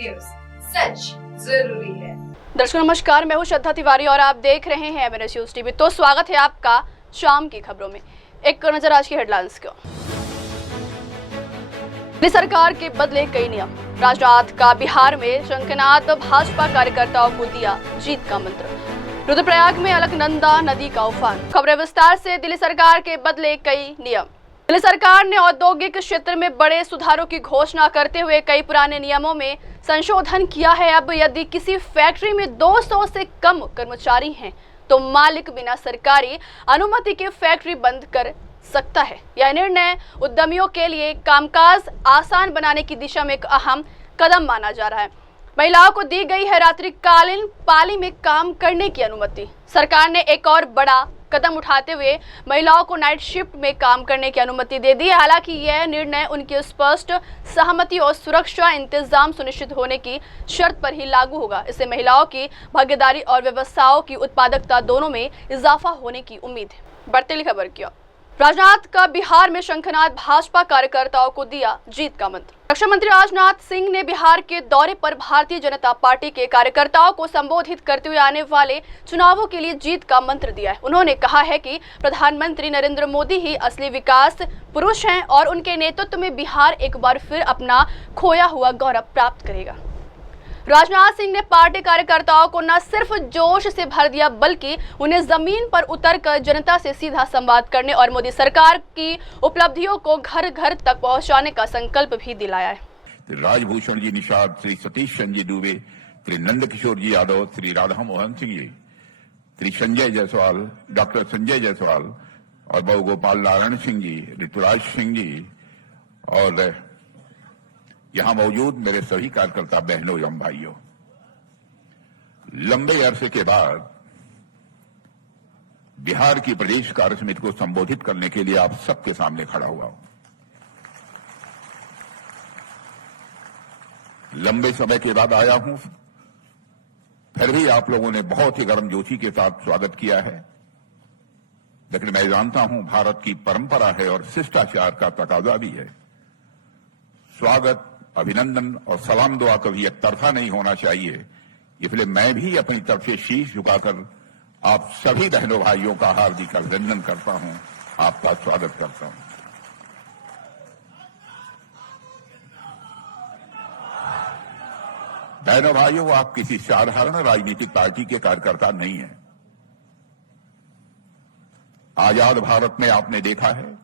News, सच जरूरी है। दर्शकों नमस्कार, मैं हूं श्रद्धा तिवारी और आप देख रहे हैं एमएनएस न्यूज टीवी। तो स्वागत है आपका शाम की खबरों में। एक नजर आज की हेडलाइंस को। दिल्ली सरकार के बदले कई नियम, राजनाथ का बिहार में शंखनाद, भाजपा कार्यकर्ताओं को दिया जीत का मंत्र। रुद्रप्रयाग में अलकनंदा नदी का उफान। खबरें विस्तार से। दिल्ली सरकार के बदले कई नियम। दिल्ली सरकार ने औद्योगिक क्षेत्र में बड़े सुधारों की घोषणा करते हुए कई पुराने नियमों में संशोधन किया है। अब यदि किसी फैक्ट्री में 200 से कम कर्मचारी हैं तो मालिक बिना सरकारी अनुमति के फैक्ट्री बंद कर सकता है। यह निर्णय उद्यमियों के लिए कामकाज आसान बनाने की दिशा में एक अहम कदम माना जा रहा है। महिलाओं को दी गई है रात्रिकालीन पाली में काम करने की अनुमति। सरकार ने एक और बड़ा कदम उठाते हुए महिलाओं को नाइट शिफ्ट में काम करने की अनुमति दे दी है। हालांकि यह निर्णय उनकी स्पष्ट सहमति और सुरक्षा इंतजाम सुनिश्चित होने की शर्त पर ही लागू होगा। इससे महिलाओं की भागीदारी और व्यवसायों की उत्पादकता दोनों में इजाफा होने की उम्मीद है। बढ़ती खबर की ओर। राजनाथ का बिहार में शंखनाद, भाजपा कार्यकर्ताओं को दिया जीत का मंत्र। रक्षा मंत्री राजनाथ सिंह ने बिहार के दौरे पर भारतीय जनता पार्टी के कार्यकर्ताओं को संबोधित करते हुए आने वाले चुनावों के लिए जीत का मंत्र दिया है। उन्होंने कहा है कि प्रधानमंत्री नरेंद्र मोदी ही असली विकास पुरुष हैं और उनके नेतृत्व में बिहार एक बार फिर अपना खोया हुआ गौरव प्राप्त करेगा। राजनाथ सिंह ने पार्टी कार्यकर्ताओं को न सिर्फ जोश से भर दिया बल्कि उन्हें जमीन पर उतरकर जनता से सीधा संवाद करने और मोदी सरकार की उपलब्धियों को घर घर तक पहुंचाने का संकल्प भी दिलाया है। राजभूषण जी निषाद, श्री सतीश चंद्र दुबे, श्री नंद किशोर जी यादव, श्री राधा मोहन सिंह जी, श्री संजय जायसवाल, डॉक्टर संजय जायसवाल और बहु गोपाल नारायण सिंह जी, ऋतुराज सिंह जी और यहां मौजूद मेरे सभी कार्यकर्ता बहनों एवं भाइयों, लंबे अरसे के बाद बिहार की प्रदेश कार्य समिति को संबोधित करने के लिए आप सबके सामने खड़ा हुआ हूं। लंबे समय के बाद आया हूं, फिर भी आप लोगों ने बहुत ही गर्मजोशी के साथ स्वागत किया है। लेकिन मैं जानता हूं भारत की परंपरा है और शिष्टाचार का तकाजा भी है। स्वागत, अभिनंदन और सलाम दुआ कभी एक तरफा नहीं होना चाहिए। इसलिए मैं भी अपनी तरफ से शीश झुकाकर आप सभी बहनों भाइयों का हार्दिक अभिनंदन करता हूं, आपका स्वागत करता हूं। बहनों भाइयों, आप किसी साधारण राजनीतिक पार्टी के कार्यकर्ता नहीं हैं। आजाद भारत में आपने देखा है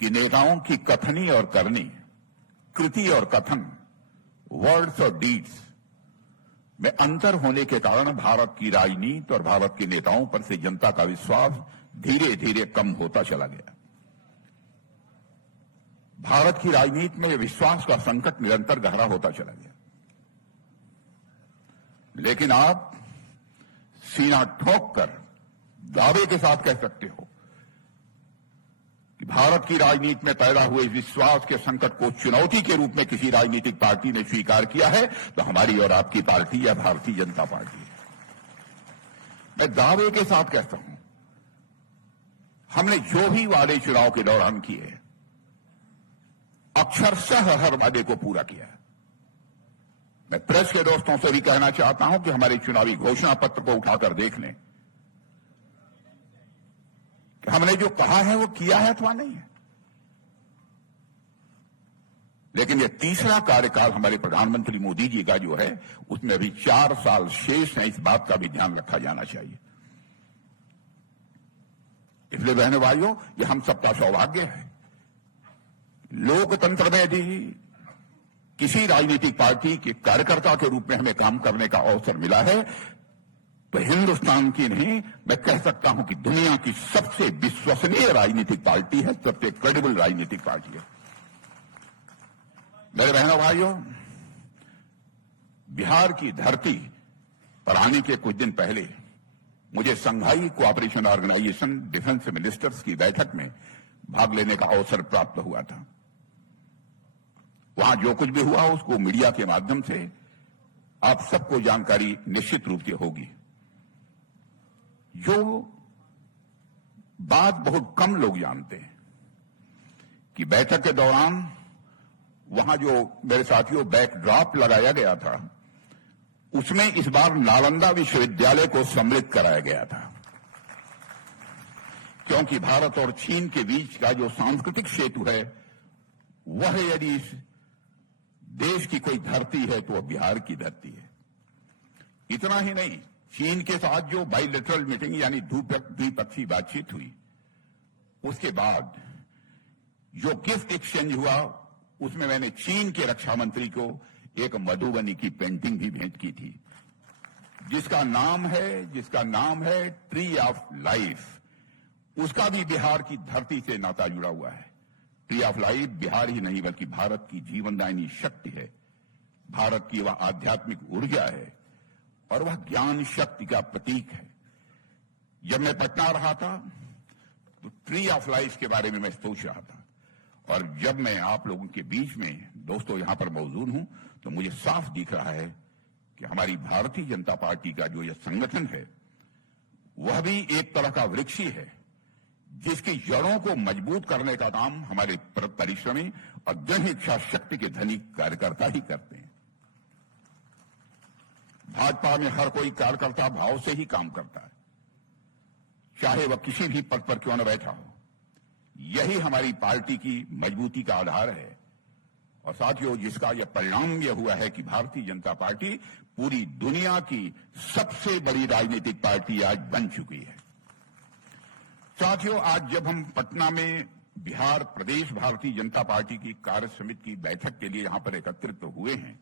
कि नेताओं की कथनी और करनी, कृति और कथन, वर्ड्स और डीड्स में अंतर होने के कारण भारत की राजनीति और भारत के नेताओं पर से जनता का विश्वास धीरे धीरे कम होता चला गया। भारत की राजनीति में विश्वास का संकट निरंतर गहरा होता चला गया। लेकिन आप सीना ठोक कर दावे के साथ कह सकते हो कि भारत की राजनीति में पैदा हुए विश्वास के संकट को चुनौती के रूप में किसी राजनीतिक पार्टी ने स्वीकार किया है तो हमारी और आपकी पार्टी या भारतीय जनता पार्टी है। मैं दावे के साथ कहता हूं, हमने जो भी वादे चुनाव के दौरान किए अक्षरशः हर वादे को पूरा किया है। मैं प्रेस के दोस्तों से भी कहना चाहता हूं कि हमारे चुनावी घोषणा पत्र को उठाकर देख लें कि हमने जो कहा है वो किया है अथवा नहीं है। लेकिन ये तीसरा कार्यकाल हमारे प्रधानमंत्री मोदी जी का जो है उसमें अभी 4 साल शेष है, इस बात का भी ध्यान रखा जाना चाहिए। इसलिए बहनों भाइयों, ये हम सबका सौभाग्य है। लोकतंत्र में भी किसी राजनीतिक पार्टी के कार्यकर्ता के रूप में हमें काम करने का अवसर मिला है तो हिंदुस्तान की नहीं, मैं कह सकता हूं कि दुनिया की सबसे विश्वसनीय राजनीतिक पार्टी है, सबसे क्रेडिबल राजनीतिक पार्टी है। मेरे बहनों भाइयों, बिहार की धरती पर आने के कुछ दिन पहले मुझे संघाई कोऑपरेशन ऑर्गेनाइजेशन डिफेंस मिनिस्टर्स की बैठक में भाग लेने का अवसर प्राप्त हुआ था। वहां जो कुछ भी हुआ उसको मीडिया के माध्यम से आप सबको जानकारी निश्चित रूप से होगी। जो बात बहुत कम लोग जानते हैं कि बैठक के दौरान वहां जो मेरे साथियों बैकड्रॉप लगाया गया था, उसमें इस बार नालंदा विश्वविद्यालय को सम्मिलित कराया गया था, क्योंकि भारत और चीन के बीच का जो सांस्कृतिक सेतु है, वह यदि इस देश की कोई धरती है तो वह बिहार की धरती है। इतना ही नहीं, चीन के साथ जो बाइलेटरल मीटिंग यानी द्विपक्षीय बातचीत हुई, उसके बाद जो गिफ्ट एक्सचेंज हुआ, उसमें मैंने चीन के रक्षा मंत्री को एक मधुबनी की पेंटिंग भी भेंट की थी, जिसका नाम है ट्री ऑफ लाइफ। उसका भी बिहार की धरती से नाता जुड़ा हुआ है। ट्री ऑफ लाइफ बिहार ही नहीं बल्कि भारत की जीवनदायिनी शक्ति है, भारत की वह आध्यात्मिक ऊर्जा है और वह ज्ञान शक्ति का प्रतीक है। जब मैं पटना रहा था तो ट्री ऑफ लाइफ के बारे में मैं सोच रहा था, और जब मैं आप लोगों के बीच में दोस्तों यहां पर मौजूद हूं तो मुझे साफ दिख रहा है कि हमारी भारतीय जनता पार्टी का जो यह संगठन है, वह भी एक तरह का वृक्ष ही है, जिसकी जड़ों को मजबूत करने का काम हमारे परिश्रमी और दृढ़ इच्छा शक्ति के धनी कार्यकर्ता ही करते हैं। भाजपा में हर कोई कार्यकर्ता भाव से ही काम करता है, चाहे वह किसी भी पद पर क्यों न बैठा हो। यही हमारी पार्टी की मजबूती का आधार है। और साथियों, जिसका यह परिणाम यह हुआ है कि भारतीय जनता पार्टी पूरी दुनिया की सबसे बड़ी राजनीतिक पार्टी आज बन चुकी है। साथियों, आज जब हम पटना में बिहार प्रदेश भारतीय जनता पार्टी की कार्य समिति की बैठक के लिए यहां पर एकत्रित हुए हैं,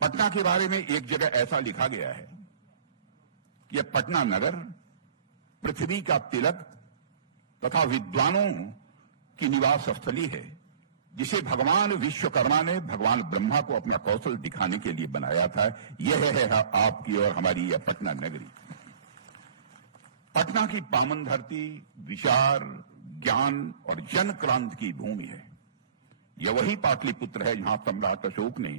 पटना के बारे में एक जगह ऐसा लिखा गया है कि यह पटना नगर पृथ्वी का तिलक तथा विद्वानों की निवास स्थली है, जिसे भगवान विश्वकर्मा ने भगवान ब्रह्मा को अपना कौशल दिखाने के लिए बनाया था। यह है आपकी और हमारी यह पटना नगरी। पटना की पावन धरती विचार, ज्ञान और जन क्रांति की भूमि है। यह वही पाटलिपुत्र है जहां सम्राट अशोक ने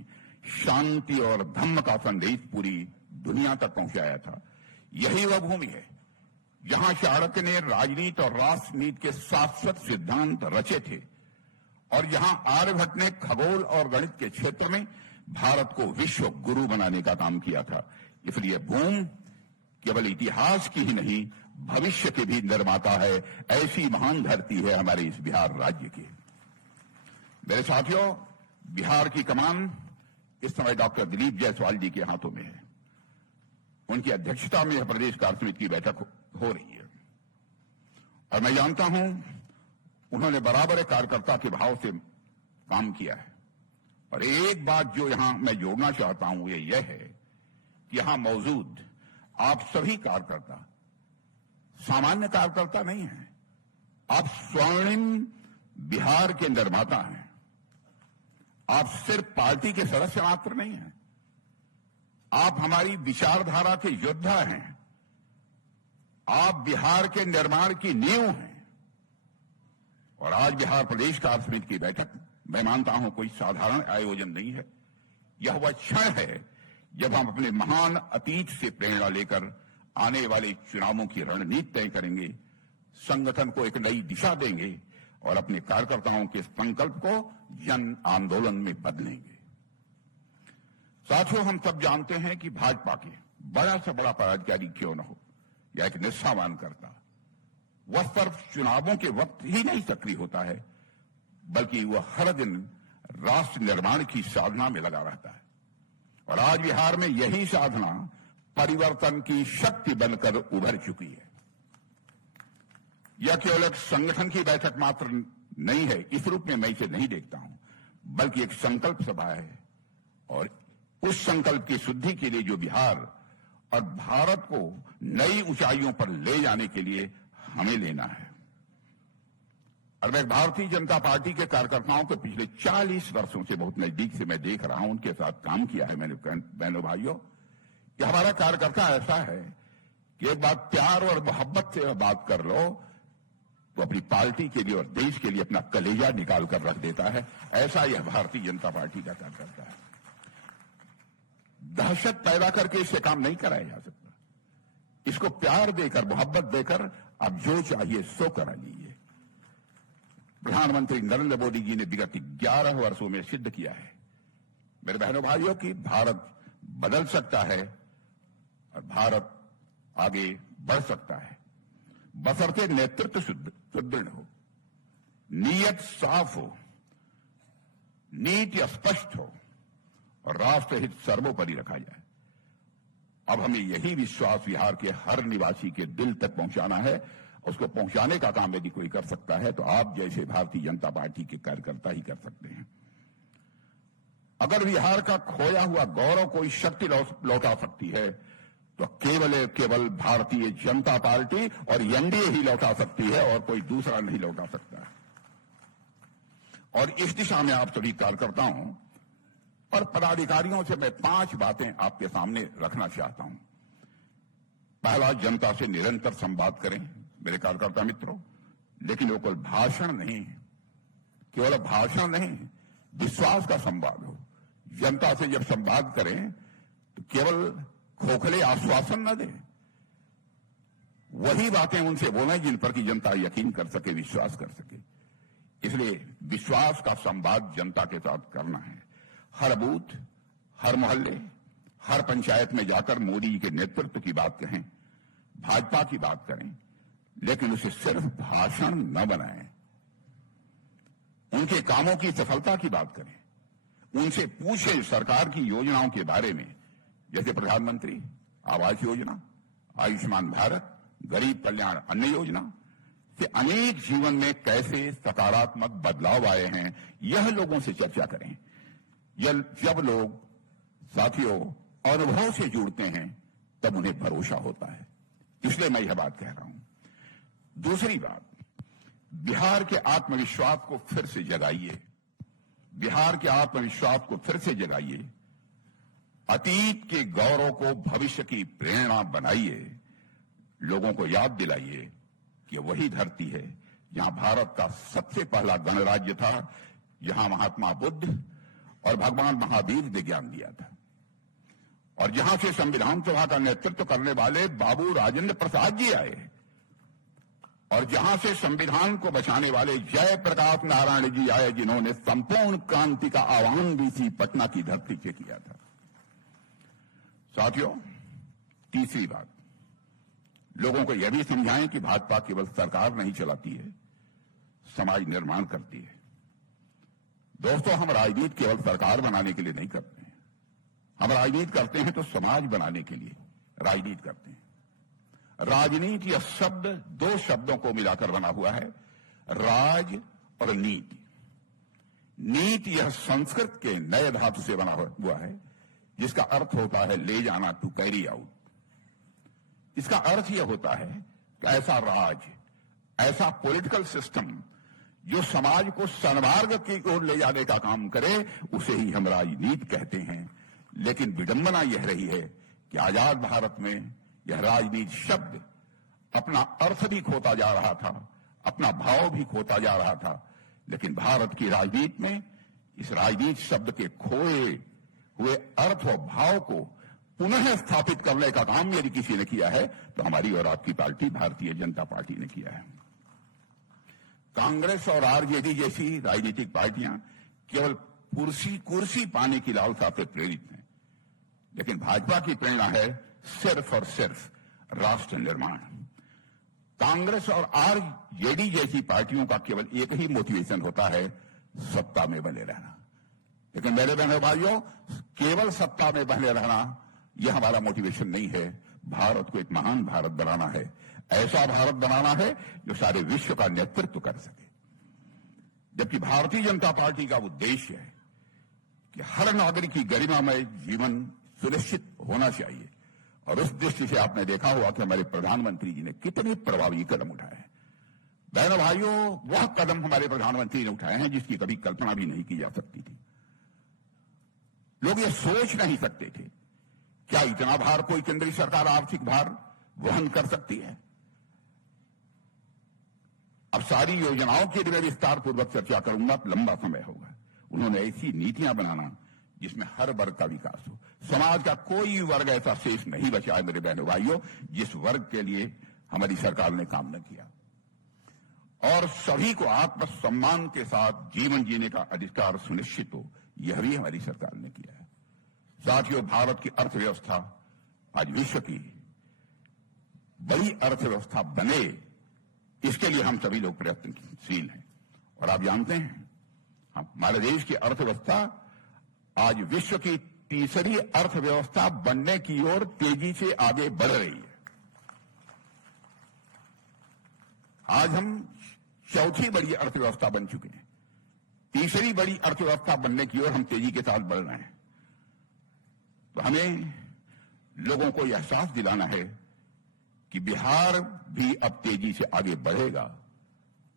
शांति और धम्म का संदेश पूरी दुनिया तक पहुंचाया था। यही वह भूमि है जहां चाणक्य ने राजनीति और राष्ट्रनीति के शाश्वत सिद्धांत रचे थे, और जहां आर्यभट्ट ने खगोल और गणित के क्षेत्र में भारत को विश्व गुरु बनाने का काम किया था। इसलिए भूमि केवल इतिहास की ही नहीं, भविष्य के भी निर्माता है। ऐसी महान धरती है हमारे इस बिहार राज्य की। मेरे साथियों, बिहार की कमान इस समय डॉक्टर दिलीप जायसवाल जी के हाथों में है। उनकी अध्यक्षता में यह प्रदेश कार्य समिति की बैठक हो रही है, और मैं जानता हूं उन्होंने बराबर एक कार्यकर्ता के भाव से काम किया है। और एक बात जो यहां मैं जोड़ना चाहता हूं यह है कि यहां मौजूद आप सभी कार्यकर्ता सामान्य कार्यकर्ता नहीं हैं, आप स्वर्णिम बिहार के निर्माता हैं। आप सिर्फ पार्टी के सदस्य मात्र नहीं हैं, आप हमारी विचारधारा के योद्धा हैं। आप बिहार के निर्माण की नींव हैं। और आज बिहार प्रदेश कार्य समिति की बैठक मैं मानता हूं कोई साधारण आयोजन नहीं है। यह वह क्षण है जब हम अपने महान अतीत से प्रेरणा लेकर आने वाले चुनावों की रणनीति तय करेंगे, संगठन को एक नई दिशा देंगे और अपने कार्यकर्ताओं के संकल्प को जन आंदोलन में बदलेंगे। साथियों, हम सब जानते हैं कि भाजपा के बड़ा से बड़ा पदाधिकारी क्यों न हो या एक निष्ठावान करता, वह सिर्फ चुनावों के वक्त ही नहीं सक्रिय होता है, बल्कि वह हर दिन राष्ट्र निर्माण की साधना में लगा रहता है। और आज बिहार में यही साधना परिवर्तन की शक्ति बनकर उभर चुकी है। यह केवल एक संगठन की बैठक मात्र नहीं है, इस रूप में मैं इसे नहीं देखता हूं, बल्कि एक संकल्प सभा है। और उस संकल्प की शुद्धि के लिए जो बिहार और भारत को नई ऊंचाइयों पर ले जाने के लिए हमें लेना है। और मैं भारतीय जनता पार्टी के कार्यकर्ताओं को पिछले 40 वर्षों से बहुत नजदीक से मैं देख रहा हूं, उनके साथ काम किया है मैंने। बहनों भाइयों, कि हमारा कार्यकर्ता ऐसा है कि एक बात प्यार और मोहब्बत से बात कर लो तो अपनी पार्टी के लिए और देश के लिए अपना कलेजा निकाल कर रख देता है। ऐसा यह भारतीय जनता पार्टी का कार्यकर्ता है। दहशत पैदा करके इससे काम नहीं कराया जा सकता। इसको प्यार देकर, मोहब्बत देकर आप जो चाहिए सो करा लीजिए। प्रधानमंत्री नरेंद्र मोदी जी ने विगत 11 वर्षों में सिद्ध किया है। मेरे बहनों भाइयों की भारत बदल सकता है और भारत आगे बढ़ सकता है, बशर्ते नेतृत्व सुदृढ़ हो, नीयत साफ हो, नीति स्पष्ट हो और राष्ट्रहित सर्वोपरि रखा जाए। अब हमें यही विश्वास बिहार के हर निवासी के दिल तक पहुंचाना है। उसको पहुंचाने का काम यदि कोई कर सकता है तो आप जैसे भारतीय जनता पार्टी के कार्यकर्ता ही कर सकते हैं। अगर बिहार का खोया हुआ गौरव कोई शक्ति लौटा सकती है तो केवल भारतीय जनता पार्टी और एनडीए ही लौटा सकती है और कोई दूसरा नहीं लौटा सकता है। और इस दिशा में आप सभी कार्यकर्ताओं और पदाधिकारियों से मैं 5 बातें आपके सामने रखना चाहता हूं। पहला, जनता से निरंतर संवाद करें मेरे कार्यकर्ता मित्रों, लेकिन वो केवल भाषण नहीं, विश्वास का संवाद हो। जनता से जब संवाद करें तो केवल खोखले आश्वासन न दें, वही बातें उनसे बोलें जिन पर कि जनता यकीन कर सके, विश्वास कर सके। इसलिए विश्वास का संवाद जनता के साथ करना है। हर बूथ, हर मोहल्ले, हर पंचायत में जाकर मोदी जी के नेतृत्व की बात कहें, भाजपा की बात करें, लेकिन उसे सिर्फ भाषण न बनाएं। उनके कामों की सफलता की बात करें, उनसे पूछें सरकार की योजनाओं के बारे में, जैसे प्रधानमंत्री आवास योजना, आयुष्मान भारत, गरीब कल्याण अन्न योजना से अनेक जीवन में कैसे सकारात्मक बदलाव आए हैं, यह लोगों से चर्चा करें। जब लोग साथियों अनुभव से जुड़ते हैं तब उन्हें भरोसा होता है, इसलिए मैं यह बात कह रहा हूं। दूसरी बात, बिहार के आत्मविश्वास को फिर से जगाइए, बिहार के आत्मविश्वास को फिर से जगाइए। अतीत के गौरव को भविष्य की प्रेरणा बनाइए। लोगों को याद दिलाइए कि वही धरती है जहां भारत का सबसे पहला गणराज्य था, जहां महात्मा बुद्ध और भगवान महावीर ने ज्ञान दिया था, और जहां से संविधान सभा का नेतृत्व करने वाले बाबू राजेंद्र प्रसाद जी आए, और जहां से संविधान को बचाने वाले जयप्रकाश नारायण जी आए, जिन्होंने संपूर्ण क्रांति का आह्वान भी इसी पटना की धरती से किया था। साथियों, तीसरी बात, लोगों को यह भी समझाएं कि भाजपा केवल सरकार नहीं चलाती है, समाज निर्माण करती है। दोस्तों, हम राजनीति केवल सरकार बनाने के लिए नहीं करते हैं, हम राजनीति करते हैं तो समाज बनाने के लिए राजनीति करते हैं। राजनीति यह शब्द 2 शब्दों को मिलाकर बना हुआ है, राज और नीति। नीति यह संस्कृत के नए धातु से बना हुआ है, जिसका अर्थ होता है ले जाना, टू कैरी आउट। इसका अर्थ यह होता है कि ऐसा राज, ऐसा पॉलिटिकल सिस्टम जो समाज को सन्मार्ग की ओर ले जाने का काम करे, उसे ही हम राजनीति कहते हैं। लेकिन विडंबना यह रही है कि आजाद भारत में यह राजनीति शब्द अपना अर्थ भी खोता जा रहा था, अपना भाव भी खोता जा रहा था। लेकिन भारत की राजनीति में इस राजनीति शब्द के खोए हुए अर्थ और भाव को पुनः स्थापित करने का काम यदि किसी ने किया है तो हमारी और आपकी पार्टी भारतीय जनता पार्टी ने किया है। कांग्रेस और आरजेडी जैसी राजनीतिक पार्टियां केवल कुर्सी पाने की लालसा से प्रेरित हैं, लेकिन भाजपा की प्रेरणा है सिर्फ और सिर्फ राष्ट्र निर्माण। कांग्रेस और आरजेडी जैसी पार्टियों का केवल एक ही मोटिवेशन होता है, सत्ता में बने रहना। लेकिन मेरे बहनों भाइयों, केवल सत्ता में बने रहना यह हमारा मोटिवेशन नहीं है। भारत को एक महान भारत बनाना है, ऐसा भारत बनाना है जो सारे विश्व का नेतृत्व कर सके। जबकि भारतीय जनता पार्टी का उद्देश्य है कि हर नागरिक की गरिमामय जीवन सुनिश्चित होना चाहिए, और उस दृष्टि से आपने देखा होगा कि हमारे प्रधानमंत्री जी ने कितने प्रभावी कदम उठाए हैं। बहनों भाइयों, वह कदम हमारे प्रधानमंत्री ने उठाए हैं जिसकी कभी कल्पना भी नहीं की जा सकती थी। लोग ये सोच नहीं सकते थे क्या इतना भार कोई केंद्रीय सरकार आर्थिक भार वहन कर सकती है। अब सारी योजनाओं के लिए विस्तार पूर्वक चर्चा करूंगा, लंबा समय होगा। उन्होंने ऐसी नीतियां बनाना जिसमें हर वर्ग का विकास हो, समाज का कोई वर्ग ऐसा शेष नहीं बचा है मेरे बहनों भाइयों जिस वर्ग के लिए हमारी सरकार ने काम न किया। और सभी को आत्मसम्मान के साथ जीवन जीने का अधिकार सुनिश्चित हो, यह भी हमारी सरकार ने किया है। साथियों, भारत की अर्थव्यवस्था आज विश्व की बड़ी अर्थव्यवस्था बने, इसके लिए हम सभी लोग प्रयत्नशील हैं। और आप जानते हैं, हमारे देश की अर्थव्यवस्था आज विश्व की तीसरी अर्थव्यवस्था बनने की ओर तेजी से आगे बढ़ रही है। आज हम चौथी बड़ी अर्थव्यवस्था बन चुके हैं। तीसरी बड़ी अर्थव्यवस्था बनने की ओर हम तेजी के साथ बढ़ रहे हैं। तो हमें लोगों को यह एहसास दिलाना है कि बिहार भी अब तेजी से आगे बढ़ेगा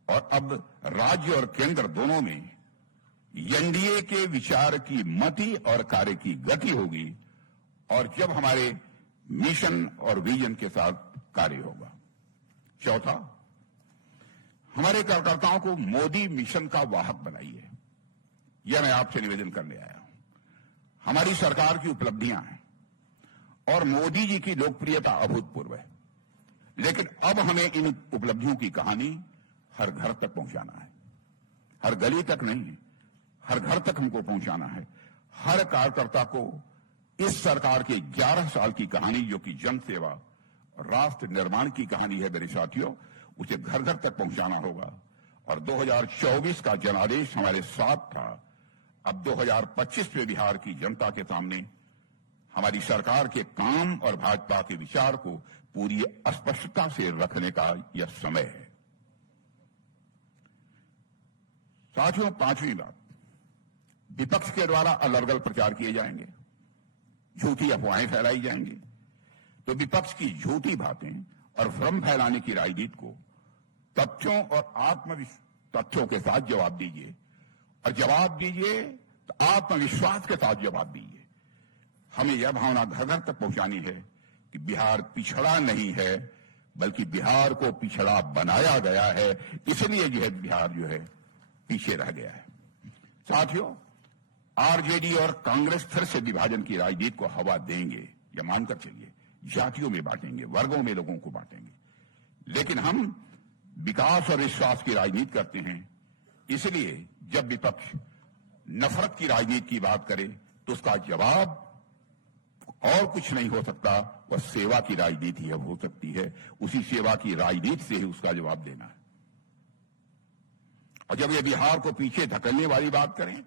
और अब राज्य और केंद्र दोनों में एनडीए के विचार की मति और कार्य की गति होगी और जब हमारे मिशन और विजन के साथ कार्य होगा। चौथा, हमारे कार्यकर्ताओं को मोदी मिशन का वाहक बनाइए, यह मैं आपसे निवेदन करने आया हूं। हमारी सरकार की उपलब्धियां हैं और मोदी जी की लोकप्रियता अभूतपूर्व है, लेकिन अब हमें इन उपलब्धियों की कहानी हर घर तक पहुंचाना है। हर गली तक नहीं, हर घर तक हमको पहुंचाना है। हर कार्यकर्ता को इस सरकार के 11 साल की कहानी, जो कि जन सेवा और राष्ट्र निर्माण की कहानी है, मेरे साथियों, उसे घर घर तक पहुंचाना होगा। और 2024 का जनादेश हमारे साथ था। अब 2025 में बिहार की जनता के सामने हमारी सरकार के काम और भाजपा के विचार को पूरी स्पष्टता से रखने का यह समय है। साथियों, पांचवी बात, विपक्ष के द्वारा अलग अलग प्रचार किए जाएंगे, झूठी अफवाहें फैलाई जाएंगी। तो विपक्ष की झूठी बातें और भ्रम फैलाने की राजनीति को तथ्यों और तथ्यों के साथ जवाब दीजिए, और जवाब दीजिए तो आत्मविश्वास के साथ जवाब दीजिए। हमें यह भावना घर घर तक पहुंचानी है कि बिहार पिछड़ा नहीं है, बल्कि बिहार को पिछड़ा बनाया गया है, इसलिए यह बिहार जो है पीछे रह गया है। साथियों, आरजेडी और कांग्रेस फिर से विभाजन की राजनीति को हवा देंगे, यह मानकर चलिए। जातियों में बांटेंगे, वर्गों में लोगों को बांटेंगे, लेकिन हम विकास और विश्वास की राजनीति करते हैं। इसलिए जब विपक्ष नफरत की राजनीति की बात करे तो उसका जवाब और कुछ नहीं हो सकता, वह सेवा की राजनीति हो सकती है। उसी सेवा की राजनीति से ही उसका जवाब देना है। और जब ये बिहार को पीछे धकेलने वाली बात करें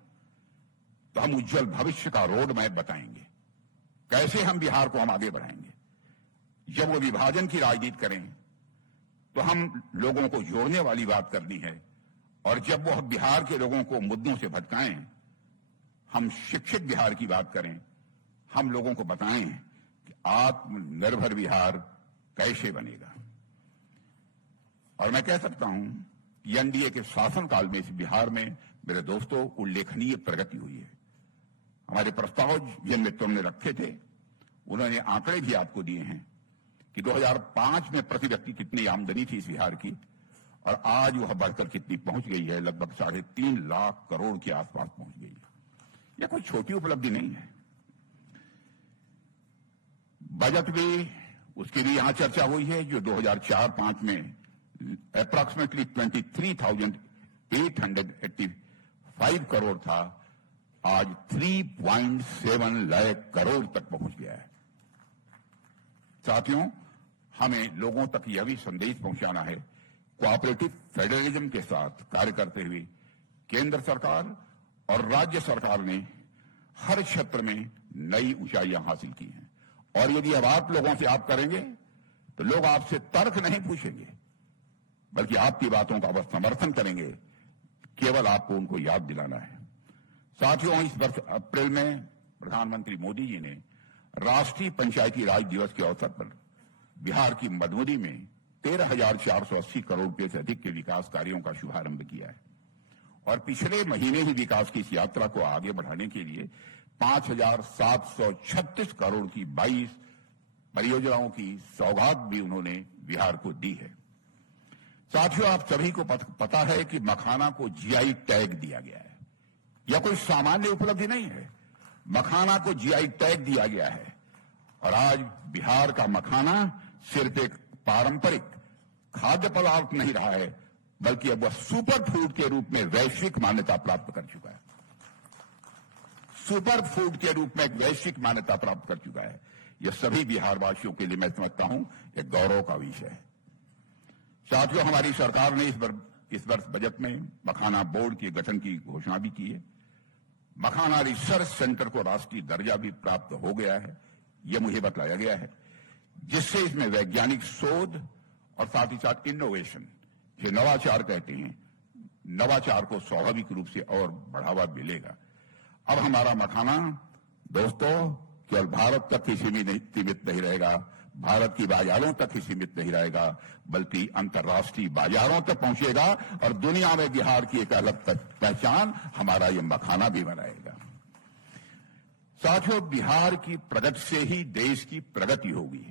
तो हम उज्जवल भविष्य का रोड मैप बताएंगे, कैसे हम बिहार को हम आगे बढ़ाएंगे। जब वो विभाजन की राजनीति करें तो हम लोगों को जोड़ने वाली बात करनी है, और जब वो बिहार के लोगों को मुद्दों से भटकाएं, हम शिक्षित बिहार की बात करें, हम लोगों को बताएं कि आत्मनिर्भर बिहार कैसे बनेगा। और मैं कह सकता हूं कि एनडीए के शासनकाल में इस बिहार में, मेरे दोस्तों, उल्लेखनीय प्रगति हुई है। हमारे प्रस्ताव जिन मित्रों ने रखे थे, उन्होंने आंकड़े भी आपको दिए हैं कि 2005 में प्रति व्यक्ति कितनी आमदनी थी इस बिहार की, और आज वह बढ़कर कितनी पहुंच गई है, लगभग 3.5 लाख करोड़ के आसपास पहुंच गई है। यह कोई छोटी उपलब्धि नहीं है। बजट भी, उसकी भी यहां चर्चा हुई है, जो 2004-05 में अप्रॉक्सीमेटली 23,885 करोड़ था, आज 3.7 लाख करोड़ तक पहुंच गया है। साथियों, हमें लोगों तक यह भी संदेश पहुंचाना है, कोऑपरेटिव फेडरलिज्म के साथ कार्य करते हुए केंद्र सरकार और राज्य सरकार ने हर क्षेत्र में नई ऊंचाइयां हासिल की हैं। और यदि अब आप लोगों से आप करेंगे तो लोग आपसे तर्क नहीं पूछेंगे, बल्कि आपकी बातों का वह समर्थन करेंगे। केवल आपको उनको याद दिलाना है। साथियों, इस वर्ष अप्रैल में प्रधानमंत्री मोदी जी ने राष्ट्रीय पंचायती राज दिवस के अवसर पर बिहार की मधुबनी में 13,480 करोड़ रुपए से अधिक के विकास कार्यों का शुभारंभ किया है। और पिछले महीने ही विकास की इस यात्रा को आगे बढ़ाने के लिए 5,736 करोड़ की 22 परियोजनाओं की सौगात भी उन्होंने बिहार को दी है। साथियों, आप सभी को पता है कि मखाना को जीआई टैग दिया गया है। यह कोई सामान्य उपलब्धि नहीं है। मखाना को जीआई टैग दिया गया है, और आज बिहार का मखाना सिर्फ एक पारंपरिक खाद्य पदार्थ नहीं रहा है, बल्कि अब वह सुपर फूड के रूप में वैश्विक मान्यता प्राप्त कर चुका है। सुपर फूड के रूप में एक वैश्विक मान्यता प्राप्त कर चुका है। यह सभी बिहारवासियों के लिए मैं समझता हूं एक गौरव का विषय है। साथियों, हमारी सरकार ने इस वर्ष बजट में मखाना बोर्ड के गठन की घोषणा भी की है। मखाना रिसर्च सेंटर को राष्ट्रीय दर्जा भी प्राप्त हो गया है, यह मुझे बताया गया है, जिससे इसमें वैज्ञानिक शोध और साथ ही साथ इनोवेशन, जो नवाचार कहते हैं, नवाचार को स्वाभाविक रूप से और बढ़ावा मिलेगा। अब हमारा मखाना दोस्तों केवल भारत तक ही सीमित नहीं रहेगा, भारत की बाजारों तक ही सीमित नहीं रहेगा, बल्कि अंतर्राष्ट्रीय बाजारों तक पहुंचेगा और दुनिया में बिहार की एक अलग पहचान हमारा ये मखाना भी बनाएगा। साथियों, बिहार की प्रगति से ही देश की प्रगति होगी।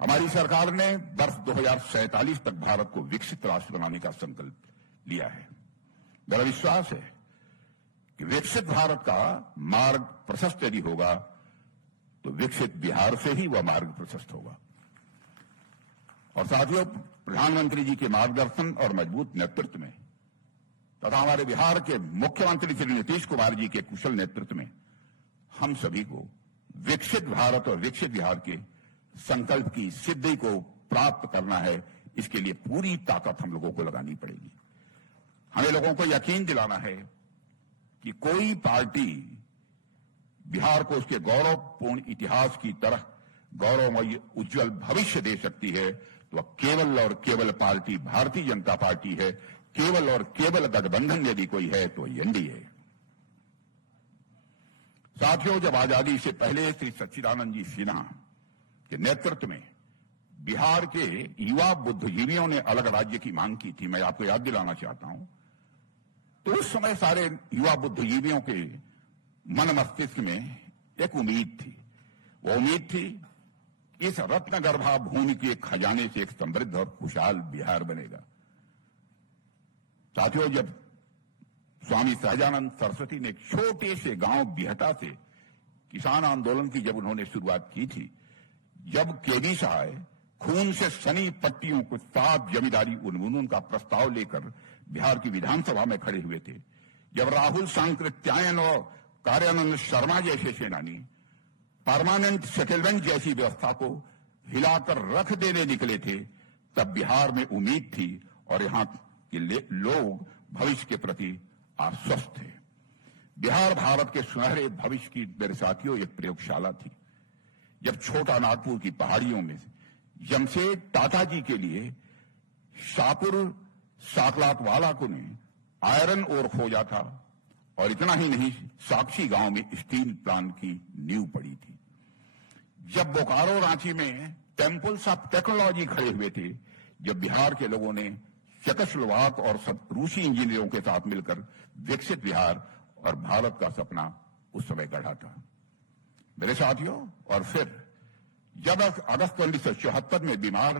हमारी सरकार ने वर्ष 2047 तक भारत को विकसित राष्ट्र बनाने का संकल्प लिया है। मेरा विश्वास है कि विकसित भारत का मार्ग प्रशस्त यदि होगा तो विकसित बिहार से ही वह मार्ग प्रशस्त होगा। और साथियों, प्रधानमंत्री जी के मार्गदर्शन और मजबूत नेतृत्व में तथा हमारे बिहार के मुख्यमंत्री श्री नीतीश कुमार जी के कुशल नेतृत्व में हम सभी को विकसित भारत और विकसित बिहार के संकल्प की सिद्धि को प्राप्त करना है। इसके लिए पूरी ताकत हम लोगों को लगानी पड़ेगी। हमें लोगों को यकीन दिलाना है कि कोई पार्टी बिहार को उसके गौरवपूर्ण इतिहास की तरह गौरवमय उज्जवल भविष्य दे सकती है तो वह केवल और केवल पार्टी भारतीय जनता पार्टी है। केवल और केवल गठबंधन यदि कोई है तो एनडीए है। साथियों, जब आजादी से पहले श्री सच्चिदानंद जी सिन्हा के नेतृत्व में बिहार के युवा बुद्धिजीवियों ने अलग राज्य की मांग की थी, मैं आपको याद दिलाना चाहता हूं, तो उस समय सारे युवा बुद्धिजीवियों के मन मस्तिष्क में एक उम्मीद थी। वो उम्मीद थी इस रत्नगर्भा भूमि के खजाने से एक समृद्ध और खुशहाल बिहार बनेगा। साथियों, जब स्वामी सहजानंद सरस्वती ने एक छोटे से गांव बिहटा से किसान आंदोलन की जब उन्होंने शुरुआत की थी, जब केबी सहाय खून से सनी पट्टियों को साफ जमींदारी उन्मूलन का प्रस्ताव लेकर बिहार की विधानसभा में खड़े हुए थे, जब राहुल सांकृत्यायन और कार्यानंद शर्मा जैसे सेनानी परमानेंट सेटलमेंट जैसी व्यवस्था को हिलाकर रख देने निकले थे, तब बिहार में उम्मीद थी और यहां के लोग भविष्य के प्रति आश्वस्त थे। बिहार भारत के सुनहरे भविष्य की, मेरे साथियों, एक प्रयोगशाला थी। जब छोटा नागपुर की पहाड़ियों में जमशेद टाटा जी के लिए शाहपुर साकलातवाला को ने आयरन ओर खोजा था, और इतना ही नहीं, साक्षी गांव में स्टील प्लांट की नींव पड़ी थी। जब बोकारो रांची में टेम्पल्स ऑफ टेक्नोलॉजी खड़े हुए थे, जब बिहार के लोगों ने चेकोस्लोवाक और रूसी इंजीनियरों के साथ मिलकर विकसित बिहार और भारत का सपना उस समय गढ़ा था। मेरे साथियों, और फिर जब अगस्त 1974 में बीमार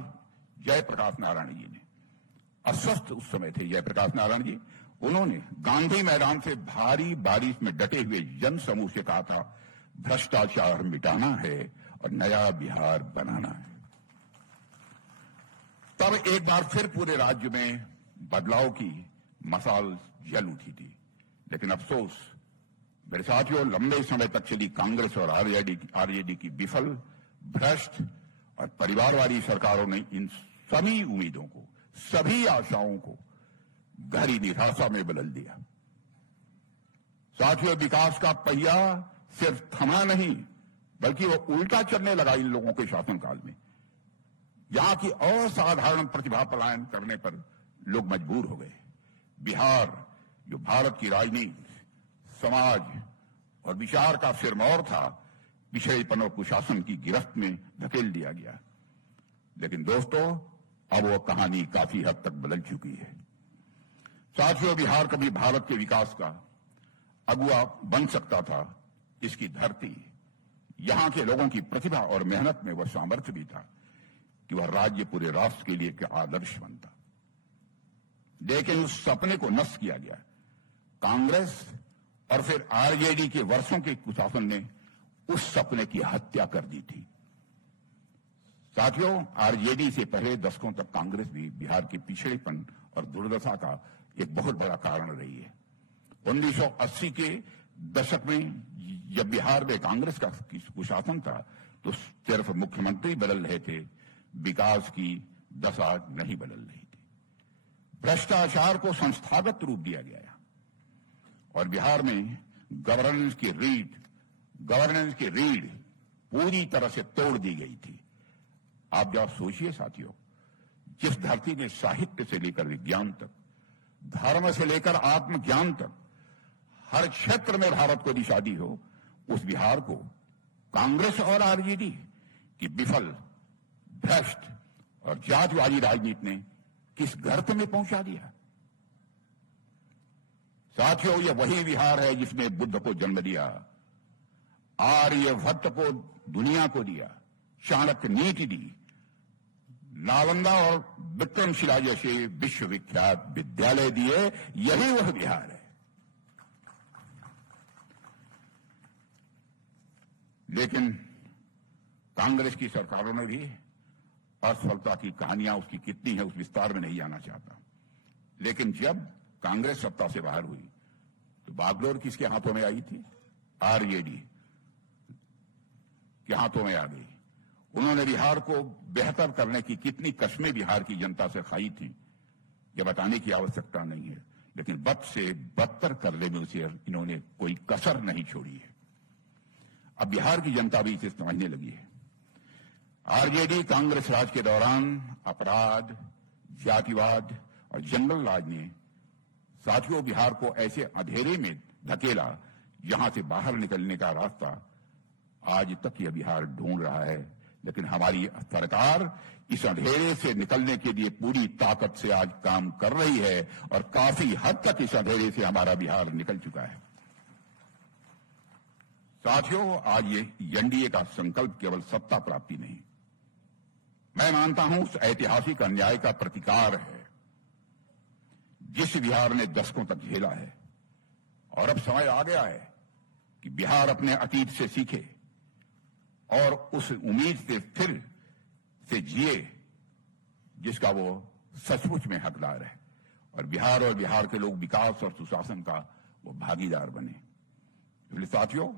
जयप्रकाश नारायण जी ने, अस्वस्थ उस समय थे जयप्रकाश नारायण जी, उन्होंने गांधी मैदान से भारी बारिश में डटे हुए जन समूह से कहा था, भ्रष्टाचार मिटाना है और नया बिहार बनाना है। तब एक बार फिर पूरे राज्य में बदलाव की मशाल जल उठी थी। लेकिन अफसोस मेरे साथियों, लंबे समय तक चली कांग्रेस और आरजेडी की विफल, भ्रष्ट और परिवारवादी सरकारों ने इन सभी उम्मीदों को, सभी आशाओं को गहरी निराशा में बदल दिया। साथियों, विकास का पहिया सिर्फ थमा नहीं, बल्कि वो उल्टा चलने लगा इन लोगों के शासनकाल में। यहां की असाधारण प्रतिभा पलायन करने पर लोग मजबूर हो गए। बिहार, जो भारत की राजनीति, समाज और विचार का सिरमौर था, पिछड़ेपन और कुशासन की गिरफ्त में धकेल दिया गया। लेकिन दोस्तों, अब वो कहानी काफी हद तक बदल चुकी है। साथियों, बिहार कभी भारत के विकास का अगुआ बन सकता था। इसकी धरती, यहां के लोगों की प्रतिभा और मेहनत में वह सामर्थ्य भी था कि वह राज्य पूरे राष्ट्र के लिए एक आदर्श बनता। लेकिन उस सपने को नष्ट किया गया। कांग्रेस और फिर आरजेडी के वर्षों के कुशासन ने उस सपने की हत्या कर दी थी। साथियों, आरजेडी से पहले दशकों तक कांग्रेस भी बिहार के पिछड़ेपन और दुर्दशा का एक बहुत बड़ा कारण रही है। 1980 के दशक में जब बिहार में कांग्रेस का कुशासन था तो सिर्फ मुख्यमंत्री बदल रहे थे, विकास की दशा नहीं बदल रही थी। भ्रष्टाचार को संस्थागत रूप दिया गया और बिहार में गवर्नेंस की रीढ़ पूरी तरह से तोड़ दी गई थी। आप जरा सोचिए साथियों, जिस धरती में साहित्य से लेकर विज्ञान तक, धर्म से लेकर आत्मज्ञान तक हर क्षेत्र में भारत को दिशा दी हो, उस बिहार को कांग्रेस और आरजेडी की विफल, भ्रष्ट और जातिवादी राजनीति ने किस गर्त में पहुंचा दिया। साथियों, यह वही बिहार है जिसमें बुद्ध को जन्म दिया, आर्यभट्ट को दुनिया को दिया, चाणक्य नीति दी, नालंदा और विक्रमशिला जैसे विश्वविख्यात विद्यालय दिए। यही वह बिहार है। लेकिन कांग्रेस की सरकारों में भी असफलता की कहानियां उसकी कितनी है उस विस्तार में नहीं जाना चाहता। लेकिन जब कांग्रेस सत्ता से बाहर हुई तो बागडोर किसके हाथों में आई थी? आरजेडी के हाथों में आ गई। उन्होंने बिहार को बेहतर करने की कितनी कस्में बिहार की जनता से खाई थी, यह बताने की आवश्यकता नहीं है। लेकिन बद से बदतर करने में उसे इन्होंने कोई कसर नहीं छोड़ी है। अब बिहार की जनता भी इसे समझने लगी है। आरजेडी कांग्रेस राज के दौरान अपराध, जातिवाद और जंगल राज ने साथियों बिहार को ऐसे अंधेरे में धकेला जहां से बाहर निकलने का रास्ता आज तक यह बिहार ढूंढ रहा है। लेकिन हमारी सरकार इस अंधेरे से निकलने के लिए पूरी ताकत से आज काम कर रही है और काफी हद तक इस अंधेरे से हमारा बिहार निकल चुका है। साथियों, आज ये एनडीए का संकल्प केवल सत्ता प्राप्ति नहीं, मैं मानता हूं उस ऐतिहासिक अन्याय का प्रतिकार है जिस बिहार ने दशकों तक झेला है। और अब समय आ गया है कि बिहार अपने अतीत से सीखे और उस उम्मीद से फिर से जिए जिसका वो सचमुच में हकदार है, और बिहार के लोग विकास और सुशासन का वो भागीदार बने। इसलिए साथियों,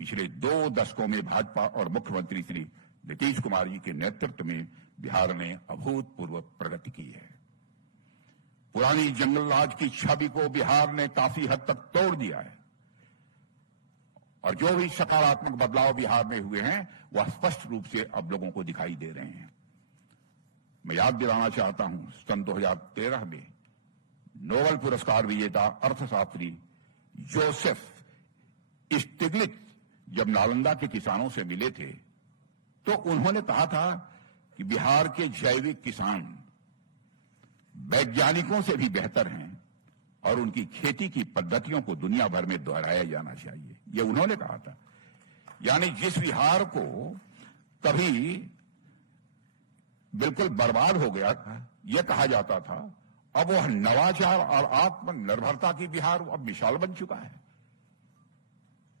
पिछले 2 दशकों में भाजपा और मुख्यमंत्री श्री नीतीश कुमार जी के नेतृत्व में बिहार ने अभूतपूर्व प्रगति की है। पुरानी जंगल राज की छवि को बिहार ने काफी हद तक तोड़ दिया है और जो भी सकारात्मक बदलाव बिहार में हुए हैं वह स्पष्ट रूप से अब लोगों को दिखाई दे रहे हैं। मैं याद दिलाना चाहता हूं, सन 2013 में नोबेल पुरस्कार विजेता अर्थशास्त्री जोसेफ स्टिग्लिट्ज जब नालंदा के किसानों से मिले थे तो उन्होंने कहा था कि बिहार के जैविक किसान वैज्ञानिकों से भी बेहतर हैं और उनकी खेती की पद्धतियों को दुनिया भर में दोहराया जाना चाहिए, यह उन्होंने कहा था। यानी जिस बिहार को कभी बिल्कुल बर्बाद हो गया था, यह कहा जाता था, अब वह नवाचार और आत्मनिर्भरता की बिहार अब मिसाल बन चुका है,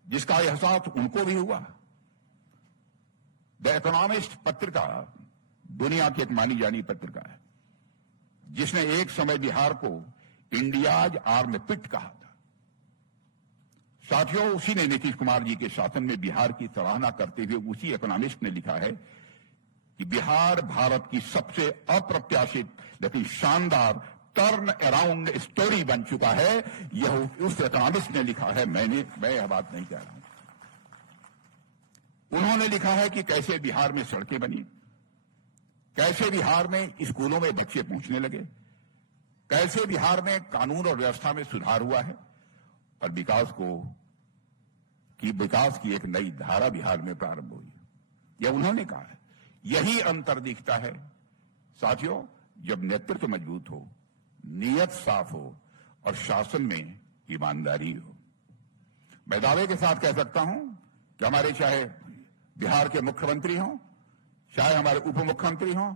जिसका एहसास उनको भी हुआ। द इकोनॉमिस्ट पत्रिका दुनिया की एक मानी जानी पत्रिका है जिसने एक समय बिहार को इंडियाज आर्मपिट कहा था। साथियों, उसी ने नीतीश कुमार जी के शासन में बिहार की सराहना करते हुए उसी इकोनॉमिस्ट ने लिखा है कि बिहार भारत की सबसे अप्रत्याशित लेकिन शानदार टर्न अराउंड स्टोरी बन चुका है। यह उस इकोनॉमिस्ट ने लिखा है, मैं यह बात नहीं कह रहा हूं। उन्होंने लिखा है कि कैसे बिहार में सड़कें बनी, कैसे बिहार में स्कूलों में बच्चे पहुंचने लगे, कैसे बिहार में कानून और व्यवस्था में सुधार हुआ है और विकास की एक नई धारा बिहार में प्रारंभ हुई। यह उन्होंने कहा है। यही अंतर दिखता है साथियों, जब नेतृत्व मजबूत हो, नीयत साफ हो और शासन में ईमानदारी हो। मैं दावे के साथ कह सकता हूं कि हमारे चाहे बिहार के मुख्यमंत्री हों, चाहे हमारे उप मुख्यमंत्री हों,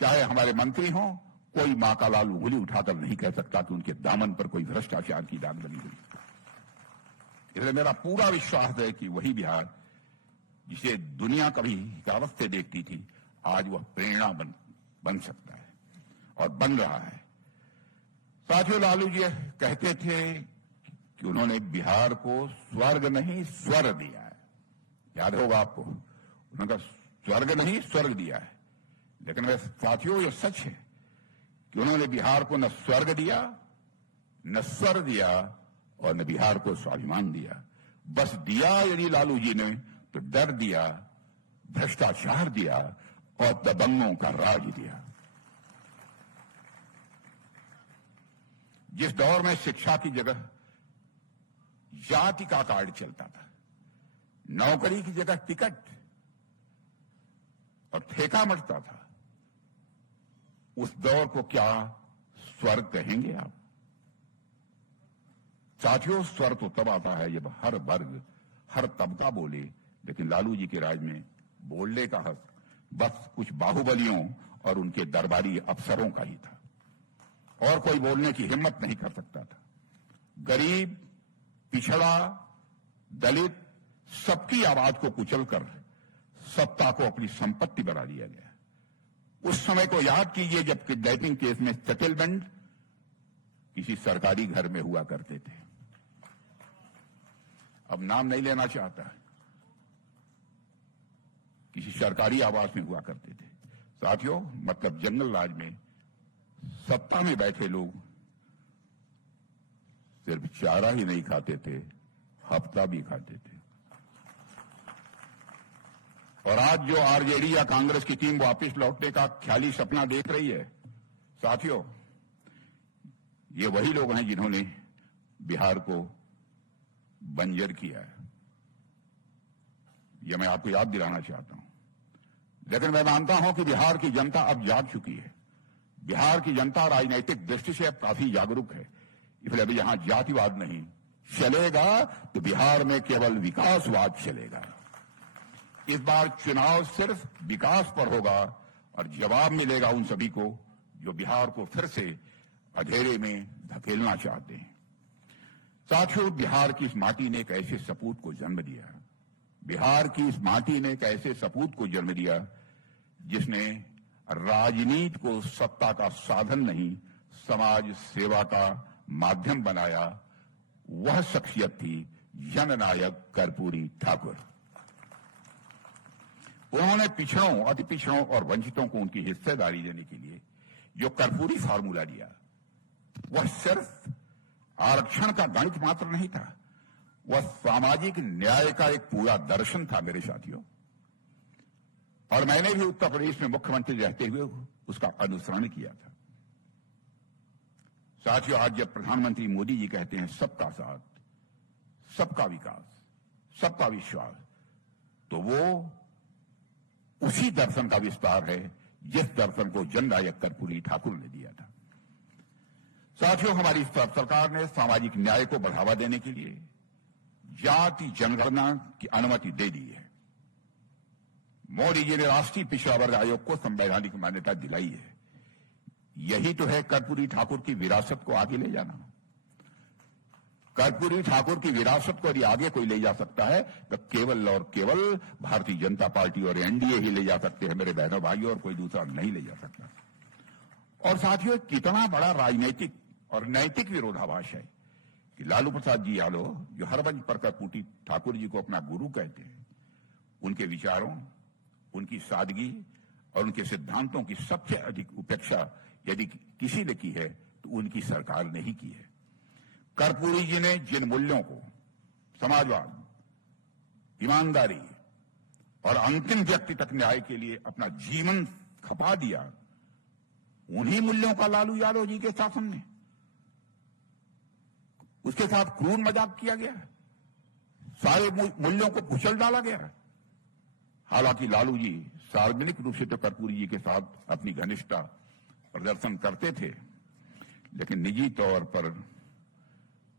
चाहे हमारे मंत्री हों, कोई मां का लाल उंगली उठाकर नहीं कह सकता कि उनके दामन पर कोई भ्रष्टाचार की दाग लगी हुई। इसलिए मेरा पूरा विश्वास है कि वही बिहार जिसे दुनिया कभी हिकावत से देखती थी, आज वह प्रेरणा बन सकता है और बन रहा है। साथियों, लालू जी कहते थे कि उन्होंने बिहार को स्वर्ग नहीं स्वर्ग दिया है। याद होगा आपको, उन्होंने कहा स्वर्ग नहीं स्वर्ग दिया है। लेकिन वह साथियों, यह सच है कि उन्होंने बिहार को न स्वर्ग दिया, न स्वर्ग दिया और न बिहार को स्वाभिमान दिया। बस दिया यदि लालू जी ने तो डर दिया, भ्रष्टाचार दिया और दबंगों का राज दिया। जिस दौर में शिक्षा की जगह जाति का कार्ड चलता था, नौकरी की जगह टिकट और ठेका मरता था, उस दौर को क्या स्वर्ग कहेंगे आप? साथियों, स्वर्ग तो तब आता है जब हर वर्ग, हर तबका बोले। लेकिन लालू जी के राज में बोलने का हक बस कुछ बाहुबलियों और उनके दरबारी अफसरों का ही था, और कोई बोलने की हिम्मत नहीं कर सकता था। गरीब, पिछड़ा, दलित, सबकी आवाज को कुचलकर सत्ता को अपनी संपत्ति बना लिया गया। उस समय को याद कीजिए जब किडनैपिंग केस में सेटलमेंट किसी सरकारी घर में हुआ करते थे। अब नाम नहीं लेना चाहता, किसी सरकारी आवास में हुआ करते थे। साथियों, मतलब जंगल राज में सत्ता में बैठे लोग सिर्फ चारा ही नहीं खाते थे, हफ्ता भी खाते थे। और आज जो आरजेडी या कांग्रेस की टीम वापस लौटने का ख्याली सपना देख रही है, साथियों, ये वही लोग हैं जिन्होंने बिहार को बंजर किया है। यह मैं आपको याद दिलाना चाहता हूं। लेकिन मैं मानता हूं कि बिहार की जनता अब जाग चुकी है। बिहार की जनता राजनीतिक दृष्टि से अब काफी जागरूक है। इसलिए अभी यहां जातिवाद नहीं चलेगा, तो बिहार में केवल विकासवाद चलेगा। इस बार चुनाव सिर्फ विकास पर होगा और जवाब मिलेगा उन सभी को जो बिहार को फिर से अंधेरे में धकेलना चाहते हैं। साथियों, बिहार की इस माटी ने एक ऐसे सपूत को जन्म दिया, बिहार की इस माटी ने एक ऐसे सपूत को जन्म दिया जिसने राजनीति को सत्ता का साधन नहीं, समाज सेवा का माध्यम बनाया। वह शख्सियत थी जननायक कर्पूरी ठाकुर। उन्होंने पिछड़ों, अति पिछड़ों और वंचितों को उनकी हिस्सेदारी देने के लिए जो कर्पूरी फार्मूला दिया, वह सिर्फ आरक्षण का गणित मात्र नहीं था, वह सामाजिक न्याय का एक पूरा दर्शन था मेरे साथियों। और मैंने भी उत्तर प्रदेश में मुख्यमंत्री रहते हुए उसका अनुसरण किया था। साथियों, आज जब प्रधानमंत्री मोदी जी कहते हैं सबका साथ, सबका विकास, सबका विश्वास, तो वो उसी दर्शन का विस्तार है जिस दर्शन को जननायक कर्पूरी ठाकुर ने दिया था। साथियों, हमारी सरकार ने सामाजिक न्याय को बढ़ावा देने के लिए जाति जनगणना की अनुमति दे दी है। मोदी जी ने राष्ट्रीय पिछड़ा वर्ग आयोग को संवैधानिक मान्यता दिलाई है। यही तो है कर्पूरी ठाकुर की विरासत को आगे ले जाना। कर्पूरी ठाकुर की विरासत को यदि आगे कोई ले जा सकता है तो केवल और केवल भारतीय जनता पार्टी और एनडीए ही ले जा सकते हैं मेरे बहनों भाइयों, और कोई दूसरा नहीं ले जा सकता। और साथियों, कितना बड़ा राजनीतिक और नैतिक विरोधाभास है कि लालू प्रसाद जी यादव, जो हर मंच पर कर्पूरी ठाकुर जी को अपना गुरु कहते हैं, उनके विचारों, उनकी सादगी और उनके सिद्धांतों की सबसे अधिक उपेक्षा यदि किसी ने की है तो उनकी सरकार ने ही की है। कर्पूरी जी ने जिन मूल्यों को, समाजवाद, ईमानदारी और अंतिम व्यक्ति तक न्याय के लिए अपना जीवन खपा दिया, उन्हीं मूल्यों का लालू यादव जी के शासन में उसके साथ क्रूर मजाक किया गया, सारे मूल्यों को कुचल डाला गया। हालांकि लालू जी सार्वजनिक रूप से तो कर्पूरी जी के साथ अपनी घनिष्ठता प्रदर्शन करते थे, लेकिन निजी तौर पर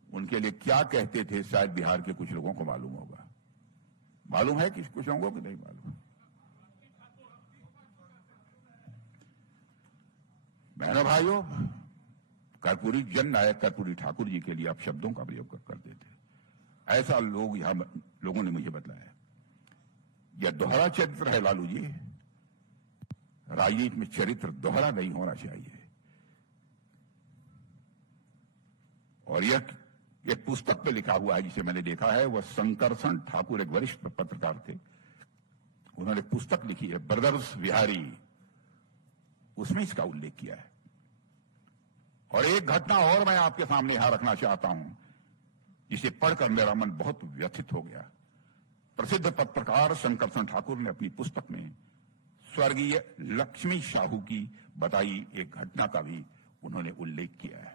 उनके लिए क्या कहते थे शायद बिहार के कुछ लोगों को मालूम होगा। मालूम है कि कुछ लोगों को नहीं मालूम। बहनों भाइयों, कर्पूरी जननायक कर्पूरी ठाकुर जी के लिए आप शब्दों का प्रयोग करते थे। ऐसा लोगों ने मुझे बतलाया। यह दोहरा चरित्र है लालू जी। राजनीति में चरित्र दोहरा नहीं होना चाहिए। और यह एक पुस्तक में लिखा हुआ है जिसे मैंने देखा है, वह शंकरसन ठाकुर एक वरिष्ठ पत्रकार थे, उन्होंने पुस्तक लिखी है ब्रदर्स विहारी, उसमें इसका उल्लेख किया है। और एक घटना और मैं आपके सामने यहां रखना चाहता हूं, जिसे पढ़कर मेरा मन बहुत व्यथित हो गया। प्रसिद्ध पत्रकार शंकरसन ठाकुर ने अपनी पुस्तक में स्वर्गीय लक्ष्मी साहू की बताई एक घटना का भी उन्होंने उल्लेख किया है।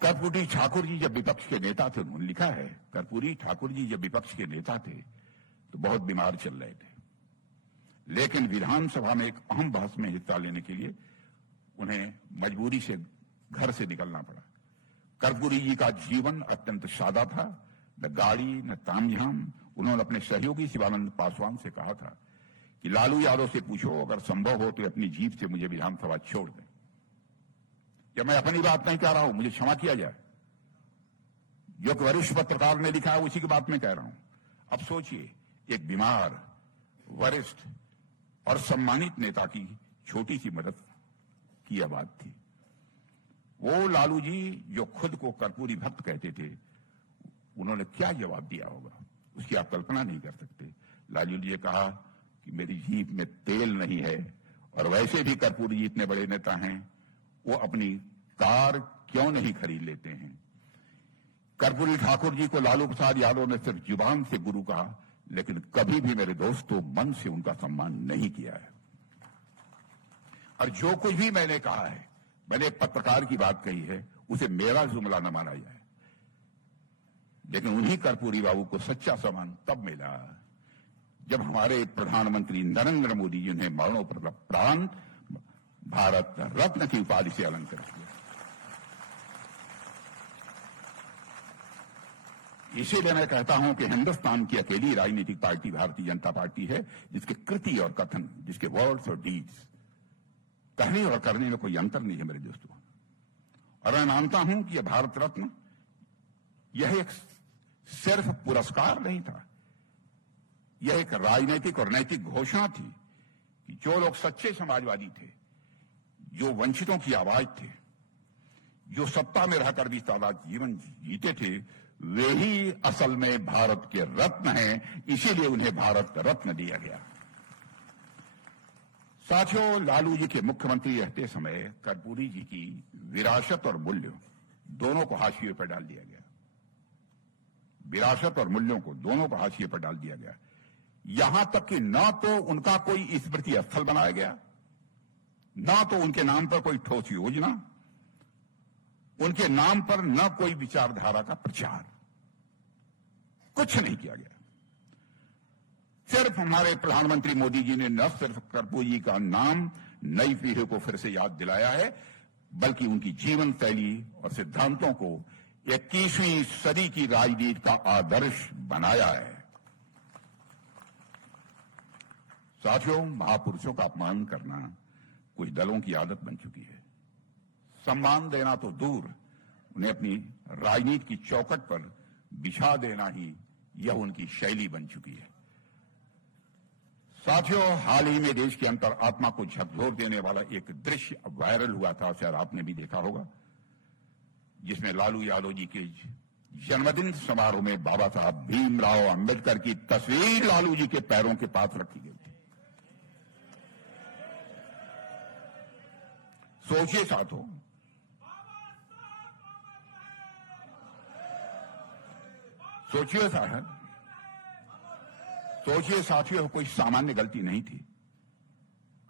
कर्पूरी ठाकुर जी जब विपक्ष के नेता थे, उन्होंने लिखा है, कर्पूरी ठाकुर जी जब विपक्ष के नेता थे तो बहुत बीमार चल रहे थे, लेकिन विधानसभा में एक अहम बहस में हिस्सा लेने के लिए उन्हें मजबूरी से घर से निकलना पड़ा। कर्पूरी जी का जीवन अत्यंत सादा था, न गाड़ी न तामझाम। उन्होंने अपने सहयोगी शिवानंद पासवान से कहा था कि लालू यादव से पूछो, अगर संभव हो तो अपनी जीप से मुझे विधानसभा छोड़ दें। क्या मैं अपनी बात नहीं कह रहा हूं, मुझे क्षमा किया जाए। जो कि वरिष्ठ पत्रकार ने लिखा है उसी की बात मैं कह रहा हूं। अब सोचिए, एक बीमार, वरिष्ठ और सम्मानित नेता की छोटी सी मदद की यह बात थी। वो लालू जी जो खुद को कर्पूरी भक्त कहते थे, उन्होंने क्या जवाब दिया होगा, उसकी आप कल्पना नहीं कर सकते। लालू जी ने कहा कि मेरी जीप में तेल नहीं है, और वैसे भी कर्पूरी जी इतने बड़े नेता हैं, वो अपनी कार क्यों नहीं खरीद लेते हैं। कर्पूरी ठाकुर जी को लालू प्रसाद यादव ने सिर्फ जुबान से गुरु कहा, लेकिन कभी भी मेरे दोस्तों मन से उनका सम्मान नहीं किया है। और जो कुछ भी मैंने कहा है, मैंने पत्रकार की बात कही है, उसे मेरा जुमला न माना जाए। लेकिन उन्हीं कर्पूरी बाबू को सच्चा सम्मान तब मिला जब हमारे प्रधानमंत्री नरेंद्र मोदी जी ने मरणोपरांत भारत रत्न की उपाधि से अलंकृत किया। इसीलिए मैं कहता हूं कि हिंदुस्तान की अकेली राजनीतिक पार्टी भारतीय जनता पार्टी है जिसके कृति और कथन, जिसके वर्ड्स और डीड्स, कहने और करने में कोई अंतर नहीं है मेरे दोस्तों। और मैं मानता हूं कि यह भारत रत्न, यह एक सिर्फ पुरस्कार नहीं था, यह एक राजनीतिक और नैतिक घोषणा थी कि जो लोग सच्चे समाजवादी थे, जो वंचितों की आवाज थे, जो सत्ता में रहकर भी सादा जीवन जीते थे, वे ही असल में भारत के रत्न हैं। इसीलिए उन्हें भारत रत्न दिया गया। साथियों, लालू जी के मुख्यमंत्री रहते समय कर्पूरी जी की विरासत और मूल्य दोनों को हाशिए पर डाल दिया गया। विरासत और मूल्यों को दोनों को हाशिए पर डाल दिया गया। यहां तक कि न तो उनका कोई स्मृति स्थल बनाया गया, न तो उनके नाम पर कोई ठोस योजना, उनके नाम पर न कोई विचारधारा का प्रचार, कुछ नहीं किया गया। सिर्फ हमारे प्रधानमंत्री मोदी जी ने न सिर्फ कर्पूरी जी का नाम नई पीढ़ी को फिर से याद दिलाया है, बल्कि उनकी जीवन शैली और सिद्धांतों को 21वीं सदी की राजनीति का आदर्श बनाया है। साथियों, महापुरुषों का अपमान करना कुछ दलों की आदत बन चुकी है। सम्मान देना तो दूर, उन्हें अपनी राजनीति की चौखट पर बिछा देना ही यह उनकी शैली बन चुकी है। साथियों, हाल ही में देश के अंतरात्मा को झकझोर देने वाला एक दृश्य वायरल हुआ था, शायद आपने भी देखा होगा, जिसमें लालू यादव जी के जन्मदिन समारोह में बाबा साहब भीमराव अंबेडकर की तस्वीर लालू जी के पैरों के पास रखी गई थी। सोचिए साथियों, सोचिए साहब, सोचिए साथियों, कोई सामान्य गलती नहीं थी।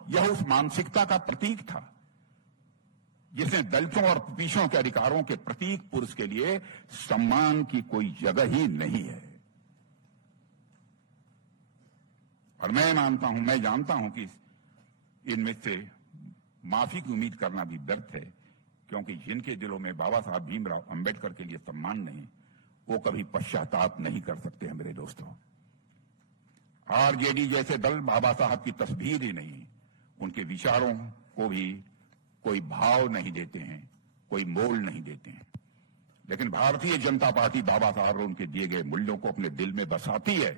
यह उस मानसिकता का प्रतीक था जिसने दलितों और पिछड़ों के अधिकारों के प्रतीक पुरुष के लिए सम्मान की कोई जगह ही नहीं है। और मैं मानता हूं, मैं जानता हूं कि इनमें से माफी की उम्मीद करना भी व्यर्थ है, क्योंकि जिनके दिलों में बाबा साहब भीमराव अंबेडकर के लिए सम्मान नहीं, वो कभी पश्चाताप नहीं कर सकते हैं मेरे दोस्तों। आरजेडी जैसे दल बाबा साहब की तस्वीर ही नहीं, उनके विचारों को भी कोई भाव नहीं देते हैं, कोई मोल नहीं देते हैं। लेकिन भारतीय जनता पार्टी बाबा साहब और उनके दिए गए मूल्यों को अपने दिल में बसाती है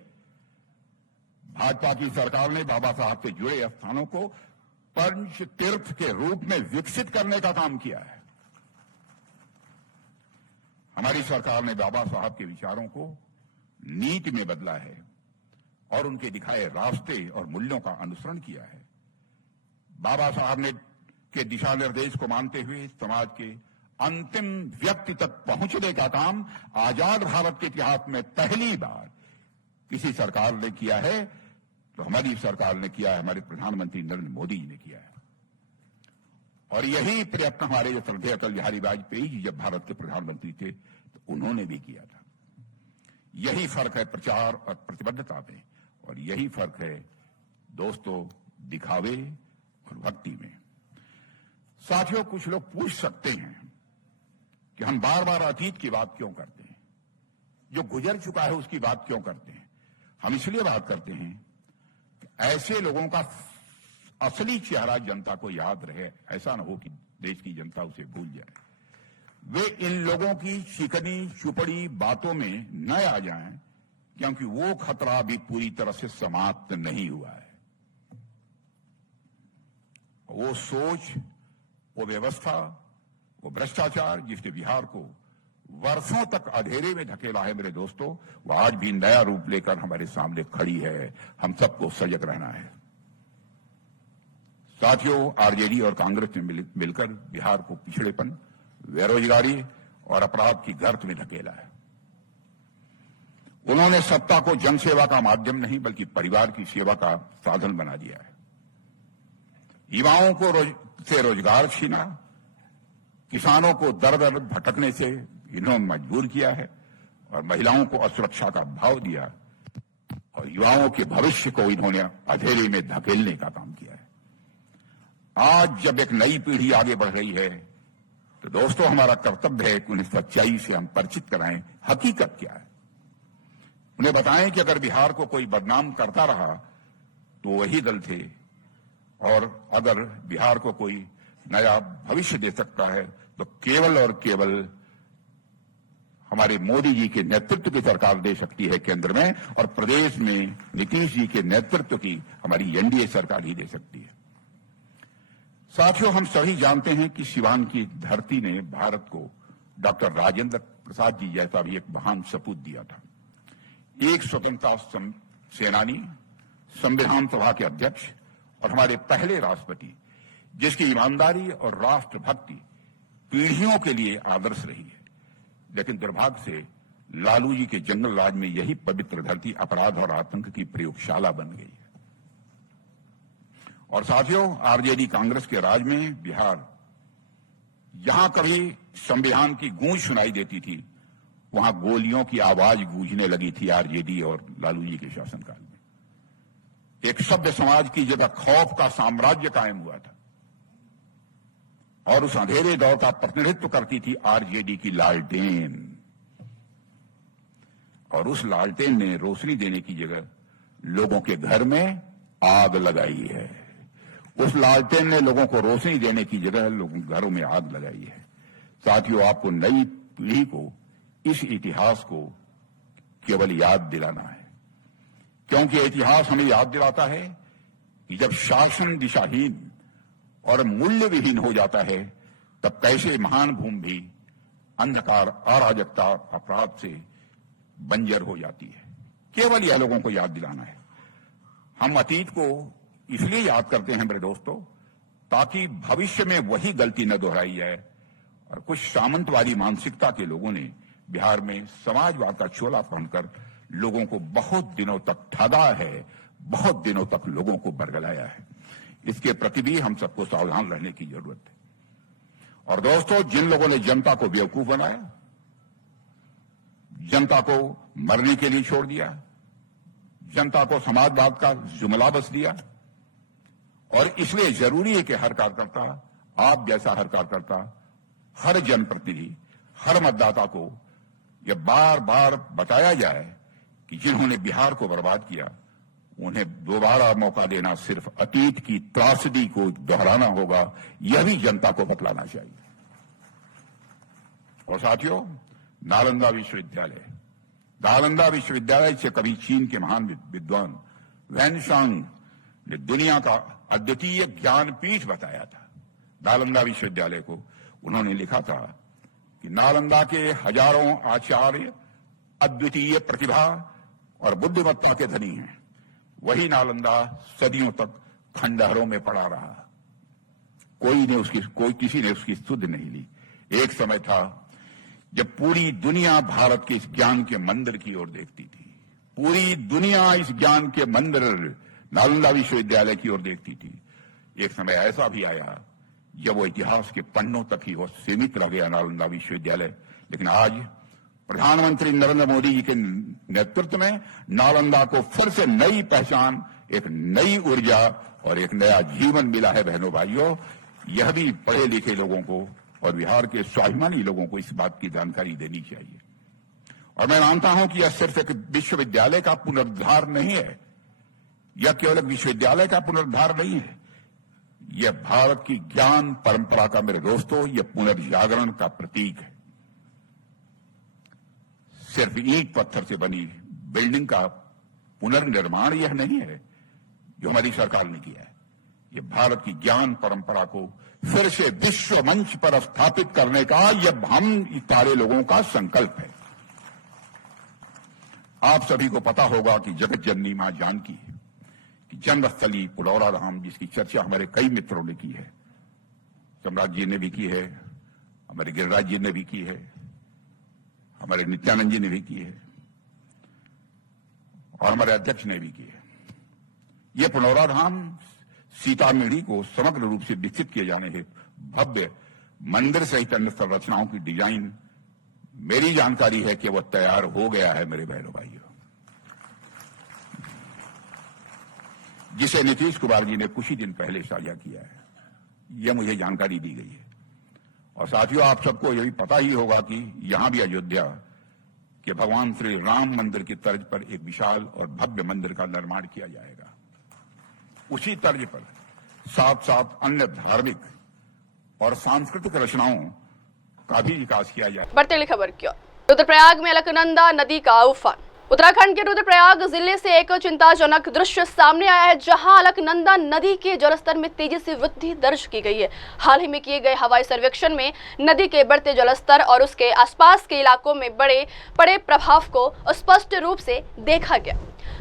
भाजपा की सरकार ने बाबा साहब से जुड़े स्थानों को पंच तीर्थ के रूप में विकसित करने का काम किया है। हमारी सरकार ने बाबा साहब के विचारों को नीति में बदला है और उनके दिखाए रास्ते और मूल्यों का अनुसरण किया है। बाबा साहब ने के दिशा निर्देश को मानते हुए समाज के अंतिम व्यक्ति तक पहुंचने का काम आजाद भारत के इतिहास में पहली बार किसी सरकार ने किया है, तो हमारी सरकार ने किया है, हमारे प्रधानमंत्री नरेंद्र मोदी जी ने किया है। और यही प्रयत्न हमारे श्रद्धेय अटल बिहारी वाजपेयी जी जब भारत के प्रधानमंत्री थे तो उन्होंने भी किया था। यही फर्क है प्रचार और प्रतिबद्धता में, और यही फर्क है दोस्तों दिखावे और भक्ति में। साथियों, कुछ लोग पूछ सकते हैं कि हम बार बार अतीत की बात क्यों करते हैं, जो गुजर चुका है उसकी बात क्यों करते हैं। हम इसलिए बात करते हैं कि ऐसे लोगों का असली चेहरा जनता को याद रहे, ऐसा न हो कि देश की जनता उसे भूल जाए। वे इन लोगों की चिकनी चुपड़ी बातों में न आ जाएं, क्योंकि वो खतरा अभी पूरी तरह से समाप्त नहीं हुआ है। वो सोच, वो व्यवस्था, वो भ्रष्टाचार जिसने बिहार को वर्षों तक अंधेरे में धकेला है मेरे दोस्तों, वो आज भी नया रूप लेकर हमारे सामने खड़ी है। हम सबको सजग रहना है। साथियों, आरजेडी और कांग्रेस ने मिलकर बिहार को पिछड़ेपन, बेरोजगारी और अपराध की गर्त में धकेला है। उन्होंने सत्ता को जनसेवा का माध्यम नहीं बल्कि परिवार की सेवा का साधन बना दिया है। युवाओं को से रोजगार छीना, किसानों को दर दर भटकने से इन्होंने मजबूर किया है और महिलाओं को असुरक्षा का भाव दिया और युवाओं के भविष्य को इन्होंने अंधेरे में धकेलने का काम किया है। आज जब एक नई पीढ़ी आगे बढ़ रही है तो दोस्तों हमारा कर्तव्य है कि उन्हें सच्चाई से हम परिचित कराएं, हकीकत क्या है। उन्हें बताएं कि अगर बिहार को कोई बदनाम करता रहा तो वही दल थे, और अगर बिहार को कोई नया भविष्य दे सकता है तो केवल और केवल हमारे मोदी जी के नेतृत्व की सरकार दे सकती है केंद्र में, और प्रदेश में नीतीश जी के नेतृत्व की हमारी एनडीए सरकार ही दे सकती है। साथियों, हम सभी जानते हैं कि सिवान की धरती ने भारत को डॉक्टर राजेंद्र प्रसाद जी जैसा भी एक महान सपूत दिया था। एक स्वतंत्रता सेनानी, संविधान सभा के अध्यक्ष और हमारे पहले राष्ट्रपति, जिसकी ईमानदारी और राष्ट्रभक्ति पीढ़ियों के लिए आदर्श रही है। लेकिन दुर्भाग्य से लालू जी के जंगल राज में यही पवित्र धरती अपराध और आतंक की प्रयोगशाला बन गई है। और साथियों, आरजेडी कांग्रेस के राज में बिहार, जहां कभी संविधान की गूंज सुनाई देती थी, वहां गोलियों की आवाज गूंजने लगी थी आरजेडी और लालू जी के शासनकाल में। एक सभ्य समाज की जगह खौफ का साम्राज्य कायम हुआ था, और उस अंधेरे दौर का प्रतिनिधित्व करती थी आरजेडी की लालटेन। और उस लालटेन ने रोशनी देने की जगह लोगों के घर में आग लगाई है। उस लालटेन ने लोगों को रोशनी देने की जगह लोगों के घरों में आग लगाई है। साथियों, आपको नई पीढ़ी को इस इतिहास को केवल याद दिलाना है, क्योंकि इतिहास हमें याद दिलाता है कि जब शासन दिशाहीन और मूल्य विहीन हो जाता है, तब कैसे महान भूमि भी अंधकार, अराजकता, अपराध से बंजर हो जाती है। केवल यह लोगों को याद दिलाना है। हम अतीत को इसलिए याद करते हैं मेरे दोस्तों, ताकि भविष्य में वही गलती न दोहराई जाए। और कुछ सामंतवादी मानसिकता के लोगों ने बिहार में समाजवाद का चोला पहनकर लोगों को बहुत दिनों तक ठगा है, बहुत दिनों तक लोगों को बरगलाया है। इसके प्रति भी हम सबको सावधान रहने की जरूरत है। और दोस्तों, जिन लोगों ने जनता को बेवकूफ बनाया, जनता को मरने के लिए छोड़ दिया, जनता को समाजवाद का जुमला बस दिया, और इसलिए जरूरी है कि हर कार्यकर्ता, आप जैसा हर कार्यकर्ता, हर जनप्रतिनिधि, हर मतदाता को यह बार बार बताया जाए कि जिन्होंने बिहार को बर्बाद किया, उन्हें दोबारा मौका देना सिर्फ अतीत की त्रासदी को दोहराना होगा। यह भी जनता को बतलाना चाहिए। और साथियों, नालंदा विश्वविद्यालय से कभी चीन के महान विद्वान वैनशांग ने दुनिया का अद्वितीय ज्ञानपीठ बताया था नालंदा विश्वविद्यालय को। उन्होंने लिखा था कि नालंदा के हजारों आचार्य अद्वितीय प्रतिभा और बुद्धिमत्ता के धनी हैं। वही नालंदा सदियों तक खंडहरों में पड़ा रहा, कोई किसी ने उसकी सुध नहीं ली। एक समय था जब पूरी दुनिया भारत के इस ज्ञान के मंदिर की ओर देखती थी, पूरी दुनिया इस ज्ञान के मंदिर नालंदा विश्वविद्यालय की ओर देखती थी। एक समय ऐसा भी आया जब वो इतिहास के पन्नों तक ही वो सीमित रह गया नालंदा विश्वविद्यालय। लेकिन आज प्रधानमंत्री नरेंद्र मोदी जी के नेतृत्व में नालंदा को फिर से नई पहचान, एक नई ऊर्जा और एक नया जीवन मिला है। बहनों भाइयों, यह भी पढ़े लिखे लोगों को और बिहार के स्वाभिमानी लोगों को इस बात की जानकारी देनी चाहिए। और मैं मानता हूं कि यह सिर्फ एक विश्वविद्यालय का पुनरुद्धार नहीं है, यह केवल एक विश्वविद्यालय का पुनरुद्धार नहीं है, यह भारत की ज्ञान परंपरा का, मेरे दोस्तों, यह पुनर्जागरण का प्रतीक है। सिर्फ ईंट पत्थर से बनी बिल्डिंग का पुनर्निर्माण यह नहीं है जो हमारी सरकार ने किया है, यह भारत की ज्ञान परंपरा को फिर से विश्व मंच पर स्थापित करने का यह हम सारे लोगों का संकल्प है। आप सभी को पता होगा कि जगत जननी मां जानकी की जन्मस्थली पुलौरा धाम, जिसकी चर्चा हमारे कई मित्रों ने की है, सम्राट जी ने भी की है, हमारे गिरिराज जी ने भी की है, हमारे नित्यानंद जी ने भी की है और हमारे अध्यक्ष ने भी की है। यह पुलौरा धाम सीतामढ़ी को समग्र रूप से विकसित किए जाने के भव्य मंदिर सहित अन्य संरचनाओं की डिजाइन, मेरी जानकारी है कि वह तैयार हो गया है मेरे बहनों भाइयों, जिसे नीतीश कुमार जी ने कुछ ही दिन पहले साझा किया है। यह मुझे जानकारी दी गई है। और साथियों, आप सबको यह भी पता ही होगा कि यहां भी अयोध्या के भगवान श्री राम मंदिर की तर्ज पर एक विशाल और भव्य मंदिर का निर्माण किया जाएगा। उसी तर्ज पर साथ साथ अन्य धार्मिक और सांस्कृतिक रचनाओं का भी विकास किया जाएगा। बढ़ते अगली खबर की ओर। रुद्रप्रयाग में अलकनंदा नदी का उफान। उत्तराखंड के रुद्रप्रयाग जिले से एक चिंताजनक दृश्य सामने आया है, जहां अलकनंदा नदी के जलस्तर में तेजी से वृद्धि दर्ज की गई है। हाल ही में किए गए हवाई सर्वेक्षण में नदी के बढ़ते जलस्तर और उसके आसपास के इलाकों में पड़े प्रभाव को स्पष्ट रूप से देखा गया।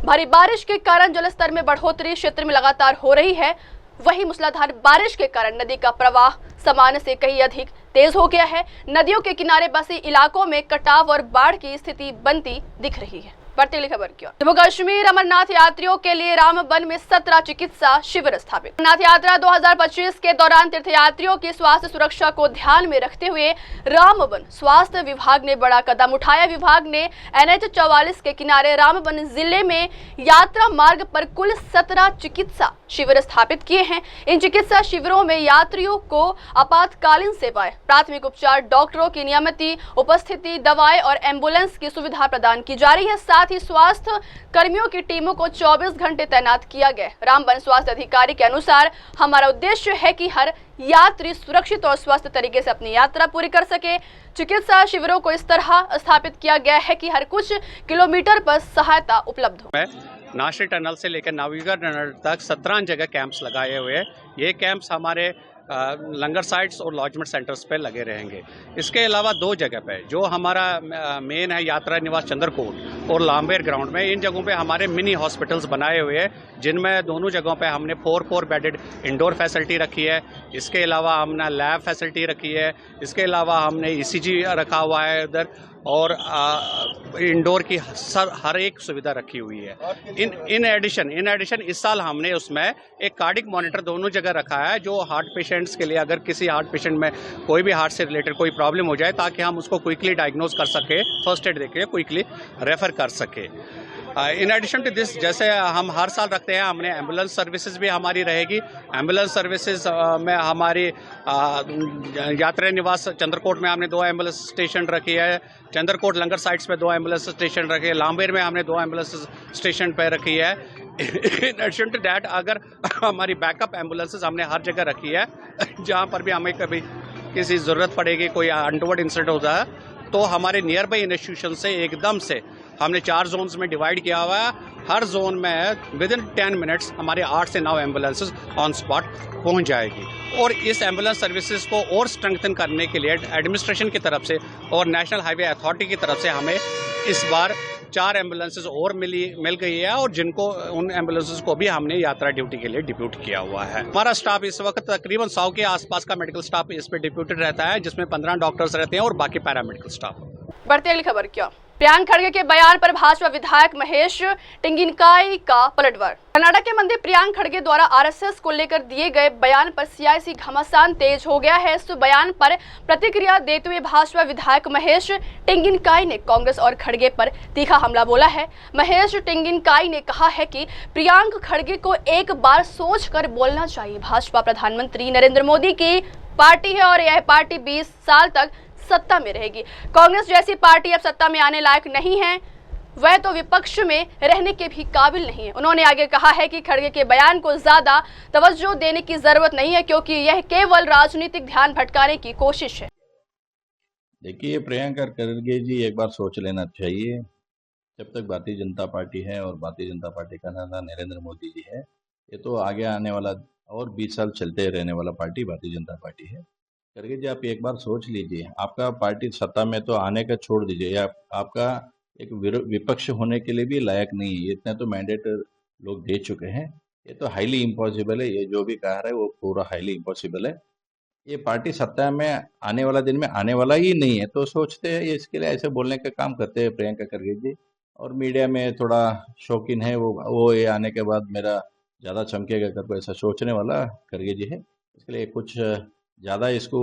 भारी बारिश के कारण जलस्तर में बढ़ोतरी क्षेत्र में लगातार हो रही है। वहीं मूसलाधार बारिश के कारण नदी का प्रवाह सामान्य से कहीं अधिक तेज हो गया है। नदियों के किनारे बसे इलाकों में कटाव और बाढ़ की स्थिति बनती दिख रही है। बढ़ती अगली खबर की ओर। जम्मू कश्मीर अमरनाथ यात्रियों के लिए रामबन में 17 चिकित्सा शिविर स्थापित। अमरनाथ यात्रा 2025 के दौरान तीर्थयात्रियों की स्वास्थ्य सुरक्षा को ध्यान में रखते हुए रामबन स्वास्थ्य विभाग ने बड़ा कदम उठाया। विभाग ने NH 44 के किनारे रामबन जिले में यात्रा मार्ग पर कुल 17 चिकित्सा शिविर स्थापित किए हैं। इन चिकित्सा शिविरों में यात्रियों को आपातकालीन सेवाएं, प्राथमिक उपचार, डॉक्टरों की नियमित उपस्थिति, दवाएं और एम्बुलेंस की सुविधा प्रदान की जा रही है। साथ ही स्वास्थ्य कर्मियों की टीमों को 24 घंटे तैनात किया गया। रामबन स्वास्थ्य अधिकारी के अनुसार हमारा उद्देश्य है कि हर यात्री सुरक्षित और स्वस्थ तरीके से अपनी यात्रा पूरी कर सके। चिकित्सा शिविरों को इस तरह स्थापित किया गया है कि हर कुछ किलोमीटर पर सहायता उपलब्ध हो। नाशी टनल से लेकर नाविगा टनल तक 17 जगह कैंप्स लगाए हुए हैं। ये कैंप्स हमारे लंगर साइट्स और लॉजमेंट सेंटर्स पे लगे रहेंगे। इसके अलावा 2 जगह पे जो हमारा मेन है यात्रा निवास चंद्रकोट और लांबेर ग्राउंड में, इन जगहों पे हमारे मिनी हॉस्पिटल्स बनाए हुए हैं, जिनमें दोनों जगहों पे हमने 4 बेडेड इंडोर फैसिलिटी रखी है। इसके अलावा हमने लैब फैसिलिटी रखी है। इसके अलावा हमने ECG रखा हुआ है उधर, और इंडोर की हर एक सुविधा रखी हुई है। इन एडिशन इस साल हमने उसमें एक कार्डिक मॉनिटर दोनों जगह रखा है, जो हार्ट पेशेंट्स के लिए, अगर किसी हार्ट पेशेंट में कोई भी हार्ट से रिलेटेड कोई प्रॉब्लम हो जाए, ताकि हम उसको क्विकली डायग्नोज कर सके, फर्स्ट एड देके क्विकली रेफर कर सके। इन एडिशन टू दिस, जैसे हम हर साल रखते हैं, हमने एम्बुलेंस सर्विसेज भी हमारी रहेगी। एम्बुलेंस सर्विसेज में हमारी यात्रा निवास चंद्रकोट में हमने 2 एम्बुलेंस स्टेशन रखी है। चंद्रकोट लंगर साइट्स पे 2 एम्बुलेंस स्टेशन रखे हैं। लांबेर में हमने 2 एम्बुलेंस स्टेशन पे रखी है। इन एडिशन टू दैट, अगर हमारी बैकअप एम्बुलेंसेज हमने हर जगह रखी है, जहाँ पर भी हमें कभी किसी ज़रूरत पड़ेगी, कोई अनटोवर्ड इंसिडेंट होता है, तो हमारे नियर बाई इंस्टीट्यूशन से एकदम से हमने 4 जोन्स में डिवाइड किया हुआ है। हर जोन में विद इन 10 मिनट्स हमारे 8 से 9 एम्बुलेंसेज ऑन स्पॉट पहुंच जाएगी। और इस एम्बुलेंस सर्विसेज को और स्ट्रेंथन करने के लिए एडमिनिस्ट्रेशन की तरफ से और नेशनल हाईवे अथॉरिटी की तरफ से हमें इस बार 4 एम्बुलेंसेज और मिल गई है, और जिनको उन एम्बुलेंसेज को भी हमने यात्रा ड्यूटी के लिए डिप्यूट किया हुआ है। हमारा स्टाफ इस वक्त तकरीबन 100 के आसपास का मेडिकल स्टाफ इस पे डिप्यूटेड रहता है, जिसमें 15 डॉक्टर्स रहते हैं और बाकी पैरामेडिकल स्टाफ। बढ़ती अगली खबर क्या? प्रियंक खड़गे के बयान पर भाजपा विधायक महेश टिंगिनकाई का पलटवार। कर्नाटक के मंत्री प्रियंक खड़गे द्वारा आरएसएस को लेकर दिए गए बयान पर सियासी घमासान तेज हो गया है। इस बयान पर प्रतिक्रिया देते हुए भाजपा विधायक महेश टिंगिनकाई ने कांग्रेस और खड़गे पर तीखा हमला बोला है। महेश टिंगिनकाई ने कहा है कि प्रियंक खड़गे को एक बार सोच कर बोलना चाहिए। भाजपा प्रधानमंत्री नरेंद्र मोदी की पार्टी है और यह पार्टी 20 साल तक सत्ता में रहेगी। कांग्रेस जैसी पार्टी अब सत्ता में आने लायक नहीं है, वह तो विपक्ष में रहने के भी काबिल नहीं है। उन्होंने आगे कहा है कि खड़गे के बयान को ज्यादा तवज्जो देने की जरूरत नहीं है, क्योंकि यह केवल राजनीतिक ध्यान भटकाने की कोशिश है। देखिए, प्रियंका खड़गे जी एक बार सोच लेना चाहिए। जब तक भारतीय जनता पार्टी है और भारतीय जनता पार्टी का नेता नरेंद्र मोदी जी है, ये तो आगे आने वाला और 20 साल चलते रहने वाला पार्टी भारतीय जनता पार्टी है। खड़गे जी, आप एक बार सोच लीजिए, आपका पार्टी सत्ता में तो आने का छोड़ दीजिए, आपका एक विपक्ष होने के लिए भी लायक नहीं है। इतने तो मैंडेट लोग दे चुके हैं। ये तो हाईली इम्पॉसिबल है। ये जो भी कह रहा है वो पूरा हाईली इम्पॉसिबल है। ये पार्टी सत्ता में आने वाला दिन में आने वाला ही नहीं है, तो सोचते हैं इसके लिए ऐसे बोलने का काम करते हैं प्रियंका खड़गे जी। और मीडिया में थोड़ा शौकीन है वो ये आने के बाद मेरा ज़्यादा चमकेगा कर, ऐसा सोचने वाला खड़गे जी है। इसके लिए कुछ ज्यादा इसको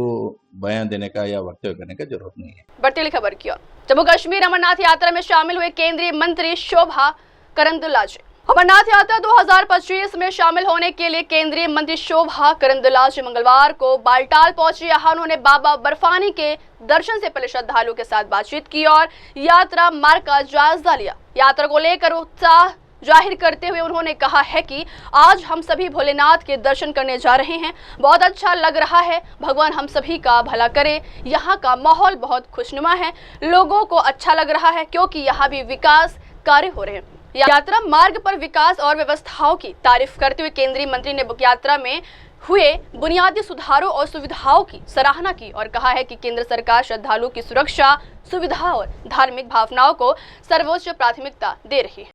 बयान देने का या वक्तव्य करने का जरूरत नहीं है। बढ़ती खबर की ओर, जम्मू कश्मीर अमरनाथ यात्रा में शामिल हुए केंद्रीय मंत्री शोभा करंदलाजे। अमरनाथ यात्रा 2025 में शामिल होने के लिए केंद्रीय मंत्री शोभा करंदलाजे मंगलवार को बालटाल पहुंची। यहाँ उन्होंने बाबा बर्फानी के दर्शन से पहले श्रद्धालुओं के साथ बातचीत की और यात्रा मार्ग का जायजा लिया। यात्रा को लेकर उत्साह जाहिर करते हुए उन्होंने कहा है कि आज हम सभी भोलेनाथ के दर्शन करने जा रहे हैं। बहुत अच्छा लग रहा है। भगवान हम सभी का भला करे। यहाँ का माहौल बहुत खुशनुमा है। लोगों को अच्छा लग रहा है क्योंकि यहाँ भी विकास कार्य हो रहे हैं। यात्रा मार्ग पर विकास और व्यवस्थाओं की तारीफ करते हुए केंद्रीय मंत्री ने यात्रा में हुए बुनियादी सुधारों और सुविधाओं की सराहना की और कहा है कि केंद्र सरकार श्रद्धालुओं की सुरक्षा, सुविधा और धार्मिक भावनाओं को सर्वोच्च प्राथमिकता दे रही है।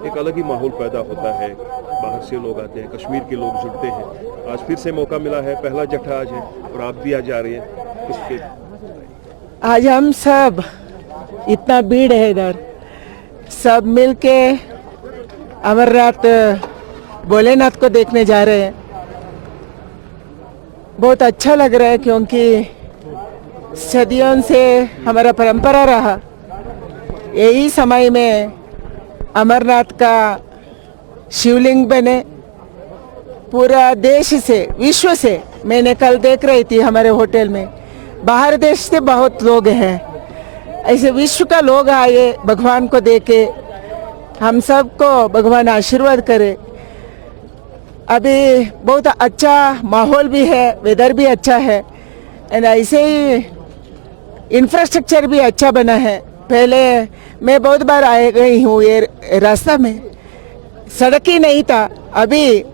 एक अलग ही माहौल पैदा होता है। बाहर से लोग आते हैं, कश्मीर के लोग जुड़ते हैं। आज फिर से मौका मिला है, पहला जत्था आज है और आप भी आज जा रहे हैं। उसके आज हम सब इतना भीड़ है इधर, सब मिलके अमरनाथ भोलेनाथ को देखने जा रहे हैं। बहुत अच्छा लग रहा है क्योंकि सदियों से हमारा परंपरा रहा। यही समय में अमरनाथ का शिवलिंग बने। पूरा देश से, विश्व से, मैंने कल देख रही थी हमारे होटल में, बाहर देश से बहुत लोग हैं। ऐसे विश्व का लोग आए भगवान को देखे। हम सबको भगवान आशीर्वाद करे। अभी बहुत अच्छा माहौल भी है, वेदर भी अच्छा है, एंड ऐसे ही इंफ्रास्ट्रक्चर भी अच्छा बना है। पहले मैं बहुत बार आ गई हूँ, ये रास्ता में सड़क ही नहीं था, अभी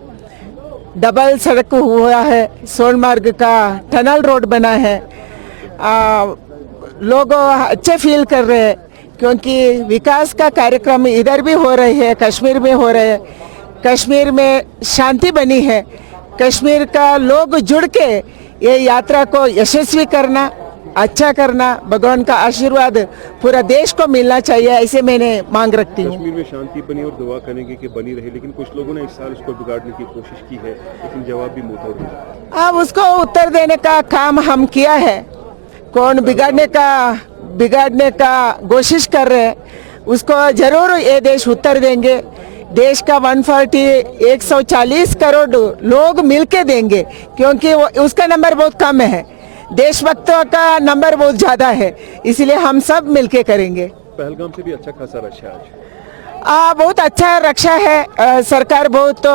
डबल सड़क हुआ है। सोनमार्ग का टनल रोड बना है। लोग अच्छे फील कर रहे हैं क्योंकि विकास का कार्यक्रम इधर भी हो रहे हैं, कश्मीर में हो रहे हैं। कश्मीर में शांति बनी है। कश्मीर का लोग जुड़ के ये यात्रा को यशस्वी करना, अच्छा करना, भगवान का आशीर्वाद पूरा देश को मिलना चाहिए, ऐसे मैंने मांग रखती हूँ। कश्मीर में शांति बनी और दुआ करेंगे कि बनी रहे, लेकिन कुछ लोगों ने इस साल उसको बिगाड़ने की कोशिश की है, लेकिन जवाब भी मुंह तोड़ दिया। अब उसको उत्तर देने का काम हम किया है। कौन बिगाड़ने का कोशिश कर रहे हैं, उसको जरूर ये देश उत्तर देंगे। देश का 140 करोड़ लोग मिलके देंगे क्योंकि उसका नंबर बहुत कम है, देशभक्तों का नंबर बहुत ज्यादा है, इसलिए हम सब मिलके करेंगे। पहलगाम से भी अच्छा खासा रक्षा आज बहुत अच्छा रक्षा है। सरकार बहुत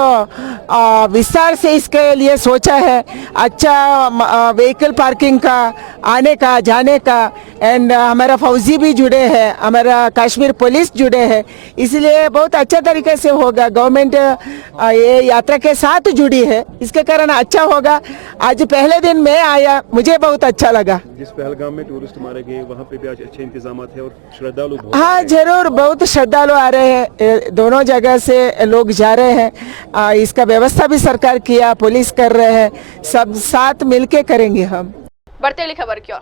विस्तार से इसके लिए सोचा है। अच्छा व्हीकल पार्किंग का, आने का जाने का, एंड हमारा फौजी भी जुड़े हैं, हमारा कश्मीर पुलिस जुड़े हैं, इसलिए बहुत अच्छा तरीके से होगा। गवर्नमेंट ये यात्रा के साथ जुड़ी है, इसके कारण अच्छा होगा। आज पहले दिन मैं आया, मुझे बहुत अच्छा लगा। जिस पहलगाम में टूरिस्ट मारे गए वहाँ पे भी आज अच्छे इंतजाम है और श्रद्धालु बहुत हाँ जरूर, बहुत श्रद्धालु आ रहे हैं, दोनों जगह से लोग जा रहे हैं। इसका व्यवस्था भी सरकार किया, पुलिस कर रहे हैं, सब साथ मिलके करेंगे हम। बढ़ते अगली खबर की ओर।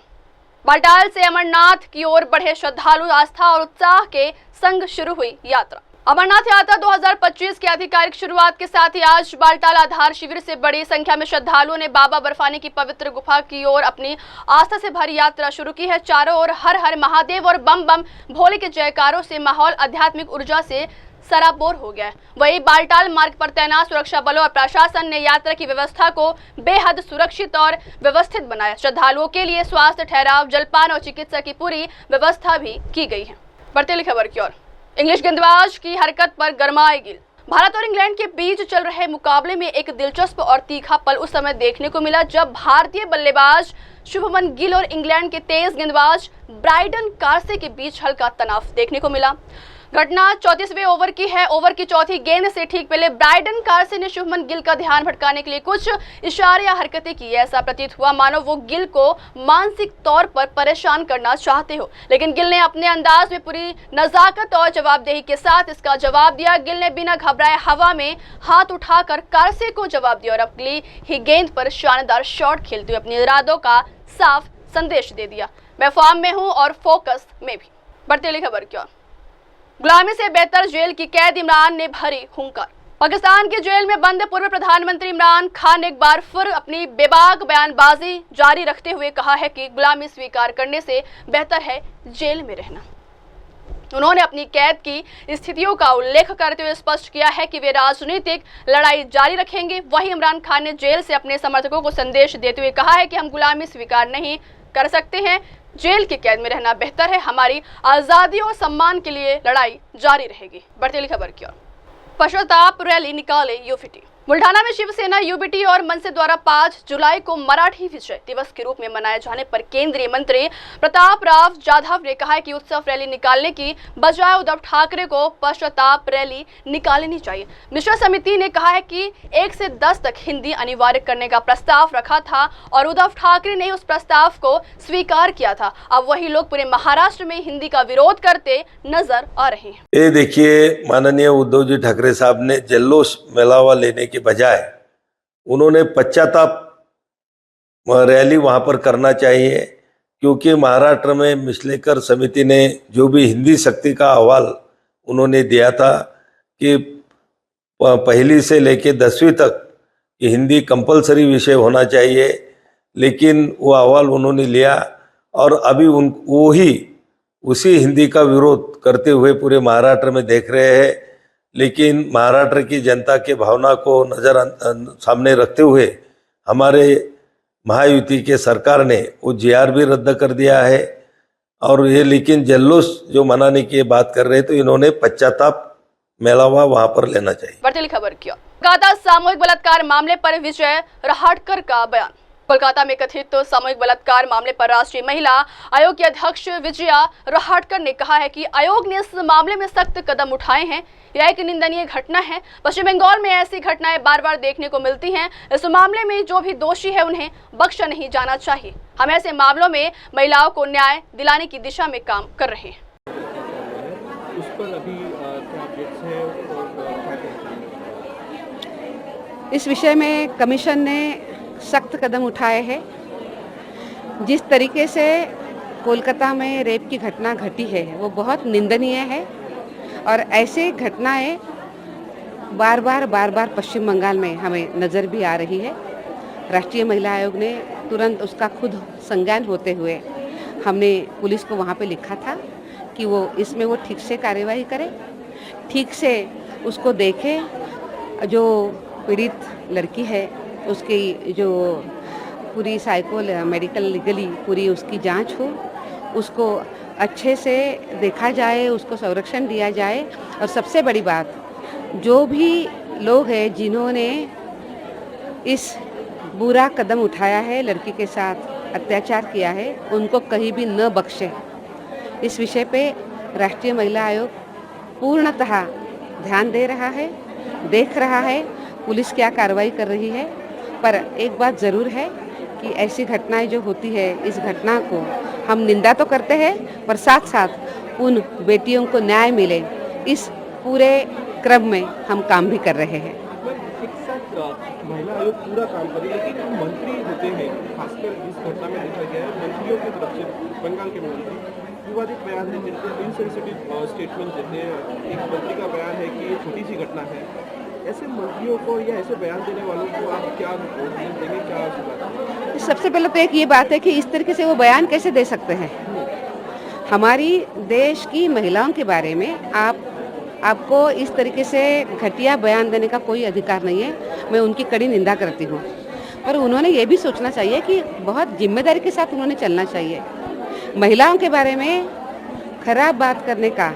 बालटाल से अमरनाथ की ओर बढ़े श्रद्धालु, आस्था और उत्साह के संग शुरू हुई यात्रा। अमरनाथ यात्रा 2025 की आधिकारिक शुरुआत के साथ ही आज बालटाल आधार शिविर से बड़ी संख्या में श्रद्धालुओं ने बाबा बर्फानी की पवित्र गुफा की ओर अपनी आस्था से भरी यात्रा शुरू की है। चारों ओर हर हर महादेव और बम बम भोले के जयकारों से माहौल आध्यात्मिक ऊर्जा से सराबोर हो गया है। वहीं बालटाल मार्ग पर तैनात सुरक्षा बलों और प्रशासन ने यात्रा की व्यवस्था को बेहद सुरक्षित और व्यवस्थित बनाया। श्रद्धालुओं के लिए स्वास्थ्य, ठहराव, जलपान और चिकित्सा की पूरी व्यवस्था भी की गई है। बढ़ते अगली खबर की ओर। इंग्लिश गेंदबाज की हरकत पर गरमाए गिल। भारत और इंग्लैंड के बीच चल रहे मुकाबले में एक दिलचस्प और तीखा पल उस समय देखने को मिला जब भारतीय बल्लेबाज शुभमन गिल और इंग्लैंड के तेज गेंदबाज ब्राइडन कार्से के बीच हल्का तनाव देखने को मिला। घटना 34वें ओवर की है। ओवर की चौथी गेंद से ठीक पहले ब्राइडन कार्से ने शुभमन गिल का ध्यान भटकाने के लिए कुछ इशारे या हरकतें की। ऐसा प्रतीत हुआ मानो वो गिल को मानसिक तौर पर परेशान करना चाहते हो, लेकिन गिल ने अपने अंदाज में पूरी नजाकत और जवाबदेही के साथ इसका जवाब दिया। गिल ने बिना घबराए हवा में हाथ उठाकर कार्से को जवाब दिया और अगली ही गेंद पर शानदार शॉट खेलते हुए अपने इरादों का साफ संदेश दे दिया, मैं फॉर्म में हूं और फोकस में भी। बढ़ते अगली खबर की ओर। गुलामी से बेहतर जेल की कैद, इमरान ने भरी हुंकार। पाकिस्तान की जेल में बंद पूर्व प्रधानमंत्री इमरान खान ने एक बार फिर अपनी बेबाक बयानबाजी जारी रखते हुए कहा है कि गुलामी स्वीकार करने से बेहतर है जेल में रहना। उन्होंने अपनी कैद की स्थितियों का उल्लेख करते हुए स्पष्ट किया है कि वे राजनीतिक लड़ाई जारी रखेंगे। वहीं इमरान खान ने जेल से अपने समर्थकों को संदेश देते हुए कहा है कि हम गुलामी स्वीकार नहीं कर सकते हैं, जेल की कैद में रहना बेहतर है, हमारी आजादी और सम्मान के लिए लड़ाई जारी रहेगी। बढ़ती अगली खबर की ओर। पश्चाताप रैली निकाले यूबीटी। बुल्ढाना में शिवसेना, यूबीटी और मनसे द्वारा 5 जुलाई को मराठी विजय दिवस के रूप में मनाए जाने पर केंद्रीय मंत्री प्रताप राव जाधव ने कहा है कि उत्सव रैली निकालने की बजाय उद्धव ठाकरे को पश्चाताप रैली निकालनी चाहिए। मिश्रा समिति ने कहा है कि 1 से 10 तक हिंदी अनिवार्य करने का प्रस्ताव रखा था और उद्धव ठाकरे ने उस प्रस्ताव को स्वीकार किया था। अब वही लोग पूरे महाराष्ट्र में हिंदी का विरोध करते नजर आ रहे हैं। ये देखिए, माननीय उद्धव जी ठाकरे साहब ने जल्लोष मेलावा लेने के बजाय उन्होंने पश्चाताप रैली वहां पर करना चाहिए, क्योंकि महाराष्ट्र में मिश्लेकर समिति ने जो भी हिंदी शक्ति का अहवाल उन्होंने दिया था कि पहली से लेकर 10वीं तक हिंदी कंपलसरी विषय होना चाहिए, लेकिन वो अहवाल उन्होंने लिया और अभी वो ही उसी हिंदी का विरोध करते हुए पूरे महाराष्ट्र में देख रहे हैं। लेकिन महाराष्ट्र की जनता के भावना को नजर सामने रखते हुए हमारे महायुति के सरकार ने वो जीआर भी रद्द कर दिया है और ये लेकिन जल्लोष जो मनाने की बात कर रहे हैं, तो इन्होंने पश्चाताप मेलावा वहां पर लेना चाहिए। बढ़ती खबर की ओर। कोलकाता सामूहिक बलात्कार मामले पर विजय रहाटकर का बयान। कोलकाता में कथित सामूहिक बलात्कार मामले पर राष्ट्रीय महिला आयोग की अध्यक्ष विजया रहाटकर ने कहा है कि आयोग ने इस मामले में सख्त कदम उठाए हैं। यह एक निंदनीय घटना है। पश्चिम बंगाल में ऐसी घटनाएं बार बार देखने को मिलती हैं। इस मामले में जो भी दोषी है उन्हें बख्शा नहीं जाना चाहिए। हम ऐसे मामलों में महिलाओं को न्याय दिलाने की दिशा में काम कर रहे हैं। उस पर अभी क्या अपडेट्स है और इस विषय में कमीशन ने सख्त कदम उठाए हैं। जिस तरीके से कोलकाता में रेप की घटना घटी है वो बहुत निंदनीय है और ऐसे घटनाएं बार बार पश्चिम बंगाल में हमें नज़र भी आ रही है। राष्ट्रीय महिला आयोग ने तुरंत उसका खुद संज्ञान होते हुए हमने पुलिस को वहाँ पे लिखा था कि वो इसमें वो ठीक से कार्यवाही करे, ठीक से उसको देखे। जो पीड़ित लड़की है उसकी जो पूरी मेडिकल लीगली पूरी उसकी जांच हो, उसको अच्छे से देखा जाए, उसको संरक्षण दिया जाए। और सबसे बड़ी बात, जो भी लोग हैं जिन्होंने इस बुरा कदम उठाया है लड़की के साथ, अत्याचार किया है उनको कहीं भी न बख्शे। इस विषय पे राष्ट्रीय महिला आयोग पूर्णतः ध्यान दे रहा है, देख रहा है पुलिस क्या कार्रवाई कर रही है। पर एक बात ज़रूर है कि ऐसी घटनाएं जो होती है, इस घटना को हम निंदा तो करते हैं पर साथ साथ उन बेटियों को न्याय मिले, इस पूरे क्रम में हम काम भी कर रहे हैं। एक साथ महिला आयोग पूरा काम करे, लेकिन जो मंत्री होते हैं, खासकर इस घटना में देखा गया है मंत्रियों की तरफ से, बंगाल के मंत्री विवादित बयान देते हैं, इनसेंसिटिव स्टेटमेंट देते हैं। एक मंत्री का बयान है कि ये छोटी सी घटना है। ऐसे मंत्रियों को या ऐसे बयान देने वालों को आप क्या देंगे, क्या सुझाव? सबसे पहले तो एक ये बात है कि इस तरीके से वो बयान कैसे दे सकते हैं। हमारी देश की महिलाओं के बारे में आपको इस तरीके से घटिया बयान देने का कोई अधिकार नहीं है। मैं उनकी कड़ी निंदा करती हूँ, पर उन्होंने ये भी सोचना चाहिए कि बहुत जिम्मेदारी के साथ उन्होंने चलना चाहिए। महिलाओं के बारे में खराब बात करने का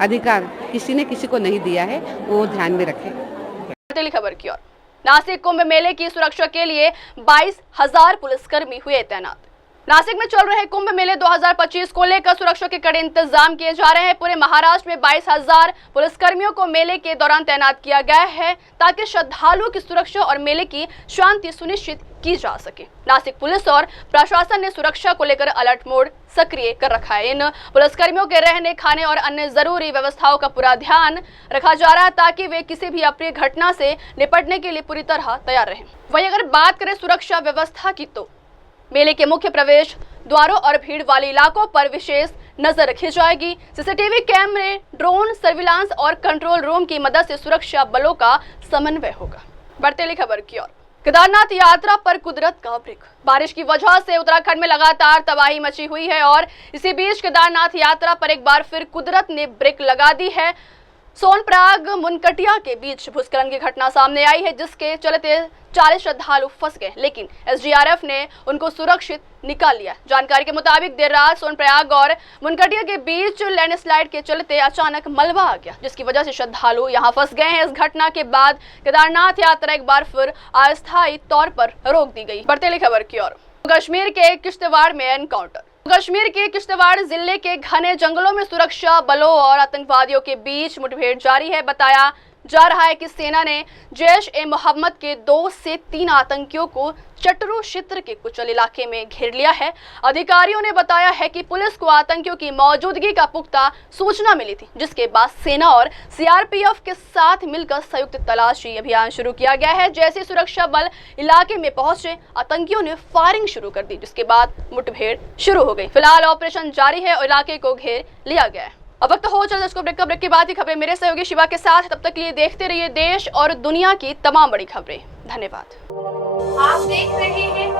अधिकार किसी ने किसी को नहीं दिया है, वो ध्यान में रखें। अगली खबर की ओर, नासिक कुंभ मेले की सुरक्षा के लिए 22,000 पुलिसकर्मी हुए तैनात। नासिक में चल रहे कुंभ मेले 2025 को लेकर सुरक्षा के कड़े इंतजाम किए जा रहे हैं। पूरे महाराष्ट्र में 22,000 पुलिसकर्मियों को मेले के दौरान तैनात किया गया है ताकि श्रद्धालुओं की सुरक्षा और मेले की शांति सुनिश्चित की जा सके। नासिक पुलिस और प्रशासन ने सुरक्षा को लेकर अलर्ट मोड सक्रिय कर रखा है। इन पुलिसकर्मियों के रहने, खाने और अन्य जरूरी व्यवस्थाओं का पूरा ध्यान रखा जा रहा है ताकि वे किसी भी अप्रिय घटना से निपटने के लिए पूरी तरह तैयार रहें। वहीं अगर बात करें सुरक्षा व्यवस्था की, तो मेले के मुख्य प्रवेश द्वारों और भीड़ वाले इलाकों पर विशेष नजर रखी जाएगी। सीसीटीवी कैमरे, ड्रोन सर्विलांस और कंट्रोल रूम की मदद से सुरक्षा बलों का समन्वय होगा। बढ़ते अगली खबर की ओर, केदारनाथ यात्रा पर कुदरत का ब्रेक। बारिश की वजह से उत्तराखंड में लगातार तबाही मची हुई है और इसी बीच केदारनाथ यात्रा पर एक बार फिर कुदरत ने ब्रेक लगा दी है। सोनप्रयाग मुनकटिया के बीच भूस्खलन की घटना सामने आई है, जिसके चलते 40 श्रद्धालु फंस गए, लेकिन एसडीआरएफ ने उनको सुरक्षित निकाल लिया। जानकारी के मुताबिक देर रात सोनप्रयाग और मुनकटिया के बीच लैंडस्लाइड के चलते अचानक मलबा आ गया, जिसकी वजह से श्रद्धालु यहां फंस गए हैं। इस घटना के बाद केदारनाथ यात्रा एक बार फिर अस्थायी तौर पर रोक दी गई। बढ़ते खबर की ओर, कश्मीर के किश्तवाड़ में एनकाउंटर। कश्मीर के किश्तवाड़ जिले के घने जंगलों में सुरक्षा बलों और आतंकवादियों के बीच मुठभेड़ जारी है। बताया जा रहा है कि सेना ने जैश-ए-मोहम्मद के 2 से 3 आतंकियों को चटरू क्षेत्र के कुचल इलाके में घेर लिया है। अधिकारियों ने बताया है कि पुलिस को आतंकियों की मौजूदगी का पुख्ता सूचना मिली थी, जिसके बाद सेना और सीआरपीएफ के साथ मिलकर संयुक्त तलाशी अभियान शुरू किया गया है। जैसे सुरक्षा बल इलाके में पहुंचे, आतंकियों ने फायरिंग शुरू कर दी, जिसके बाद मुठभेड़ शुरू हो गई। फिलहाल ऑपरेशन जारी है और इलाके को घेर लिया गया है। अब वक्त हो चल इसको ब्रेक के बाद ही खबरें मेरे सहयोगी शिवा के साथ। तब तक के लिए देखते रहिए देश और दुनिया की तमाम बड़ी खबरें। धन्यवाद। आप देख रहे हैं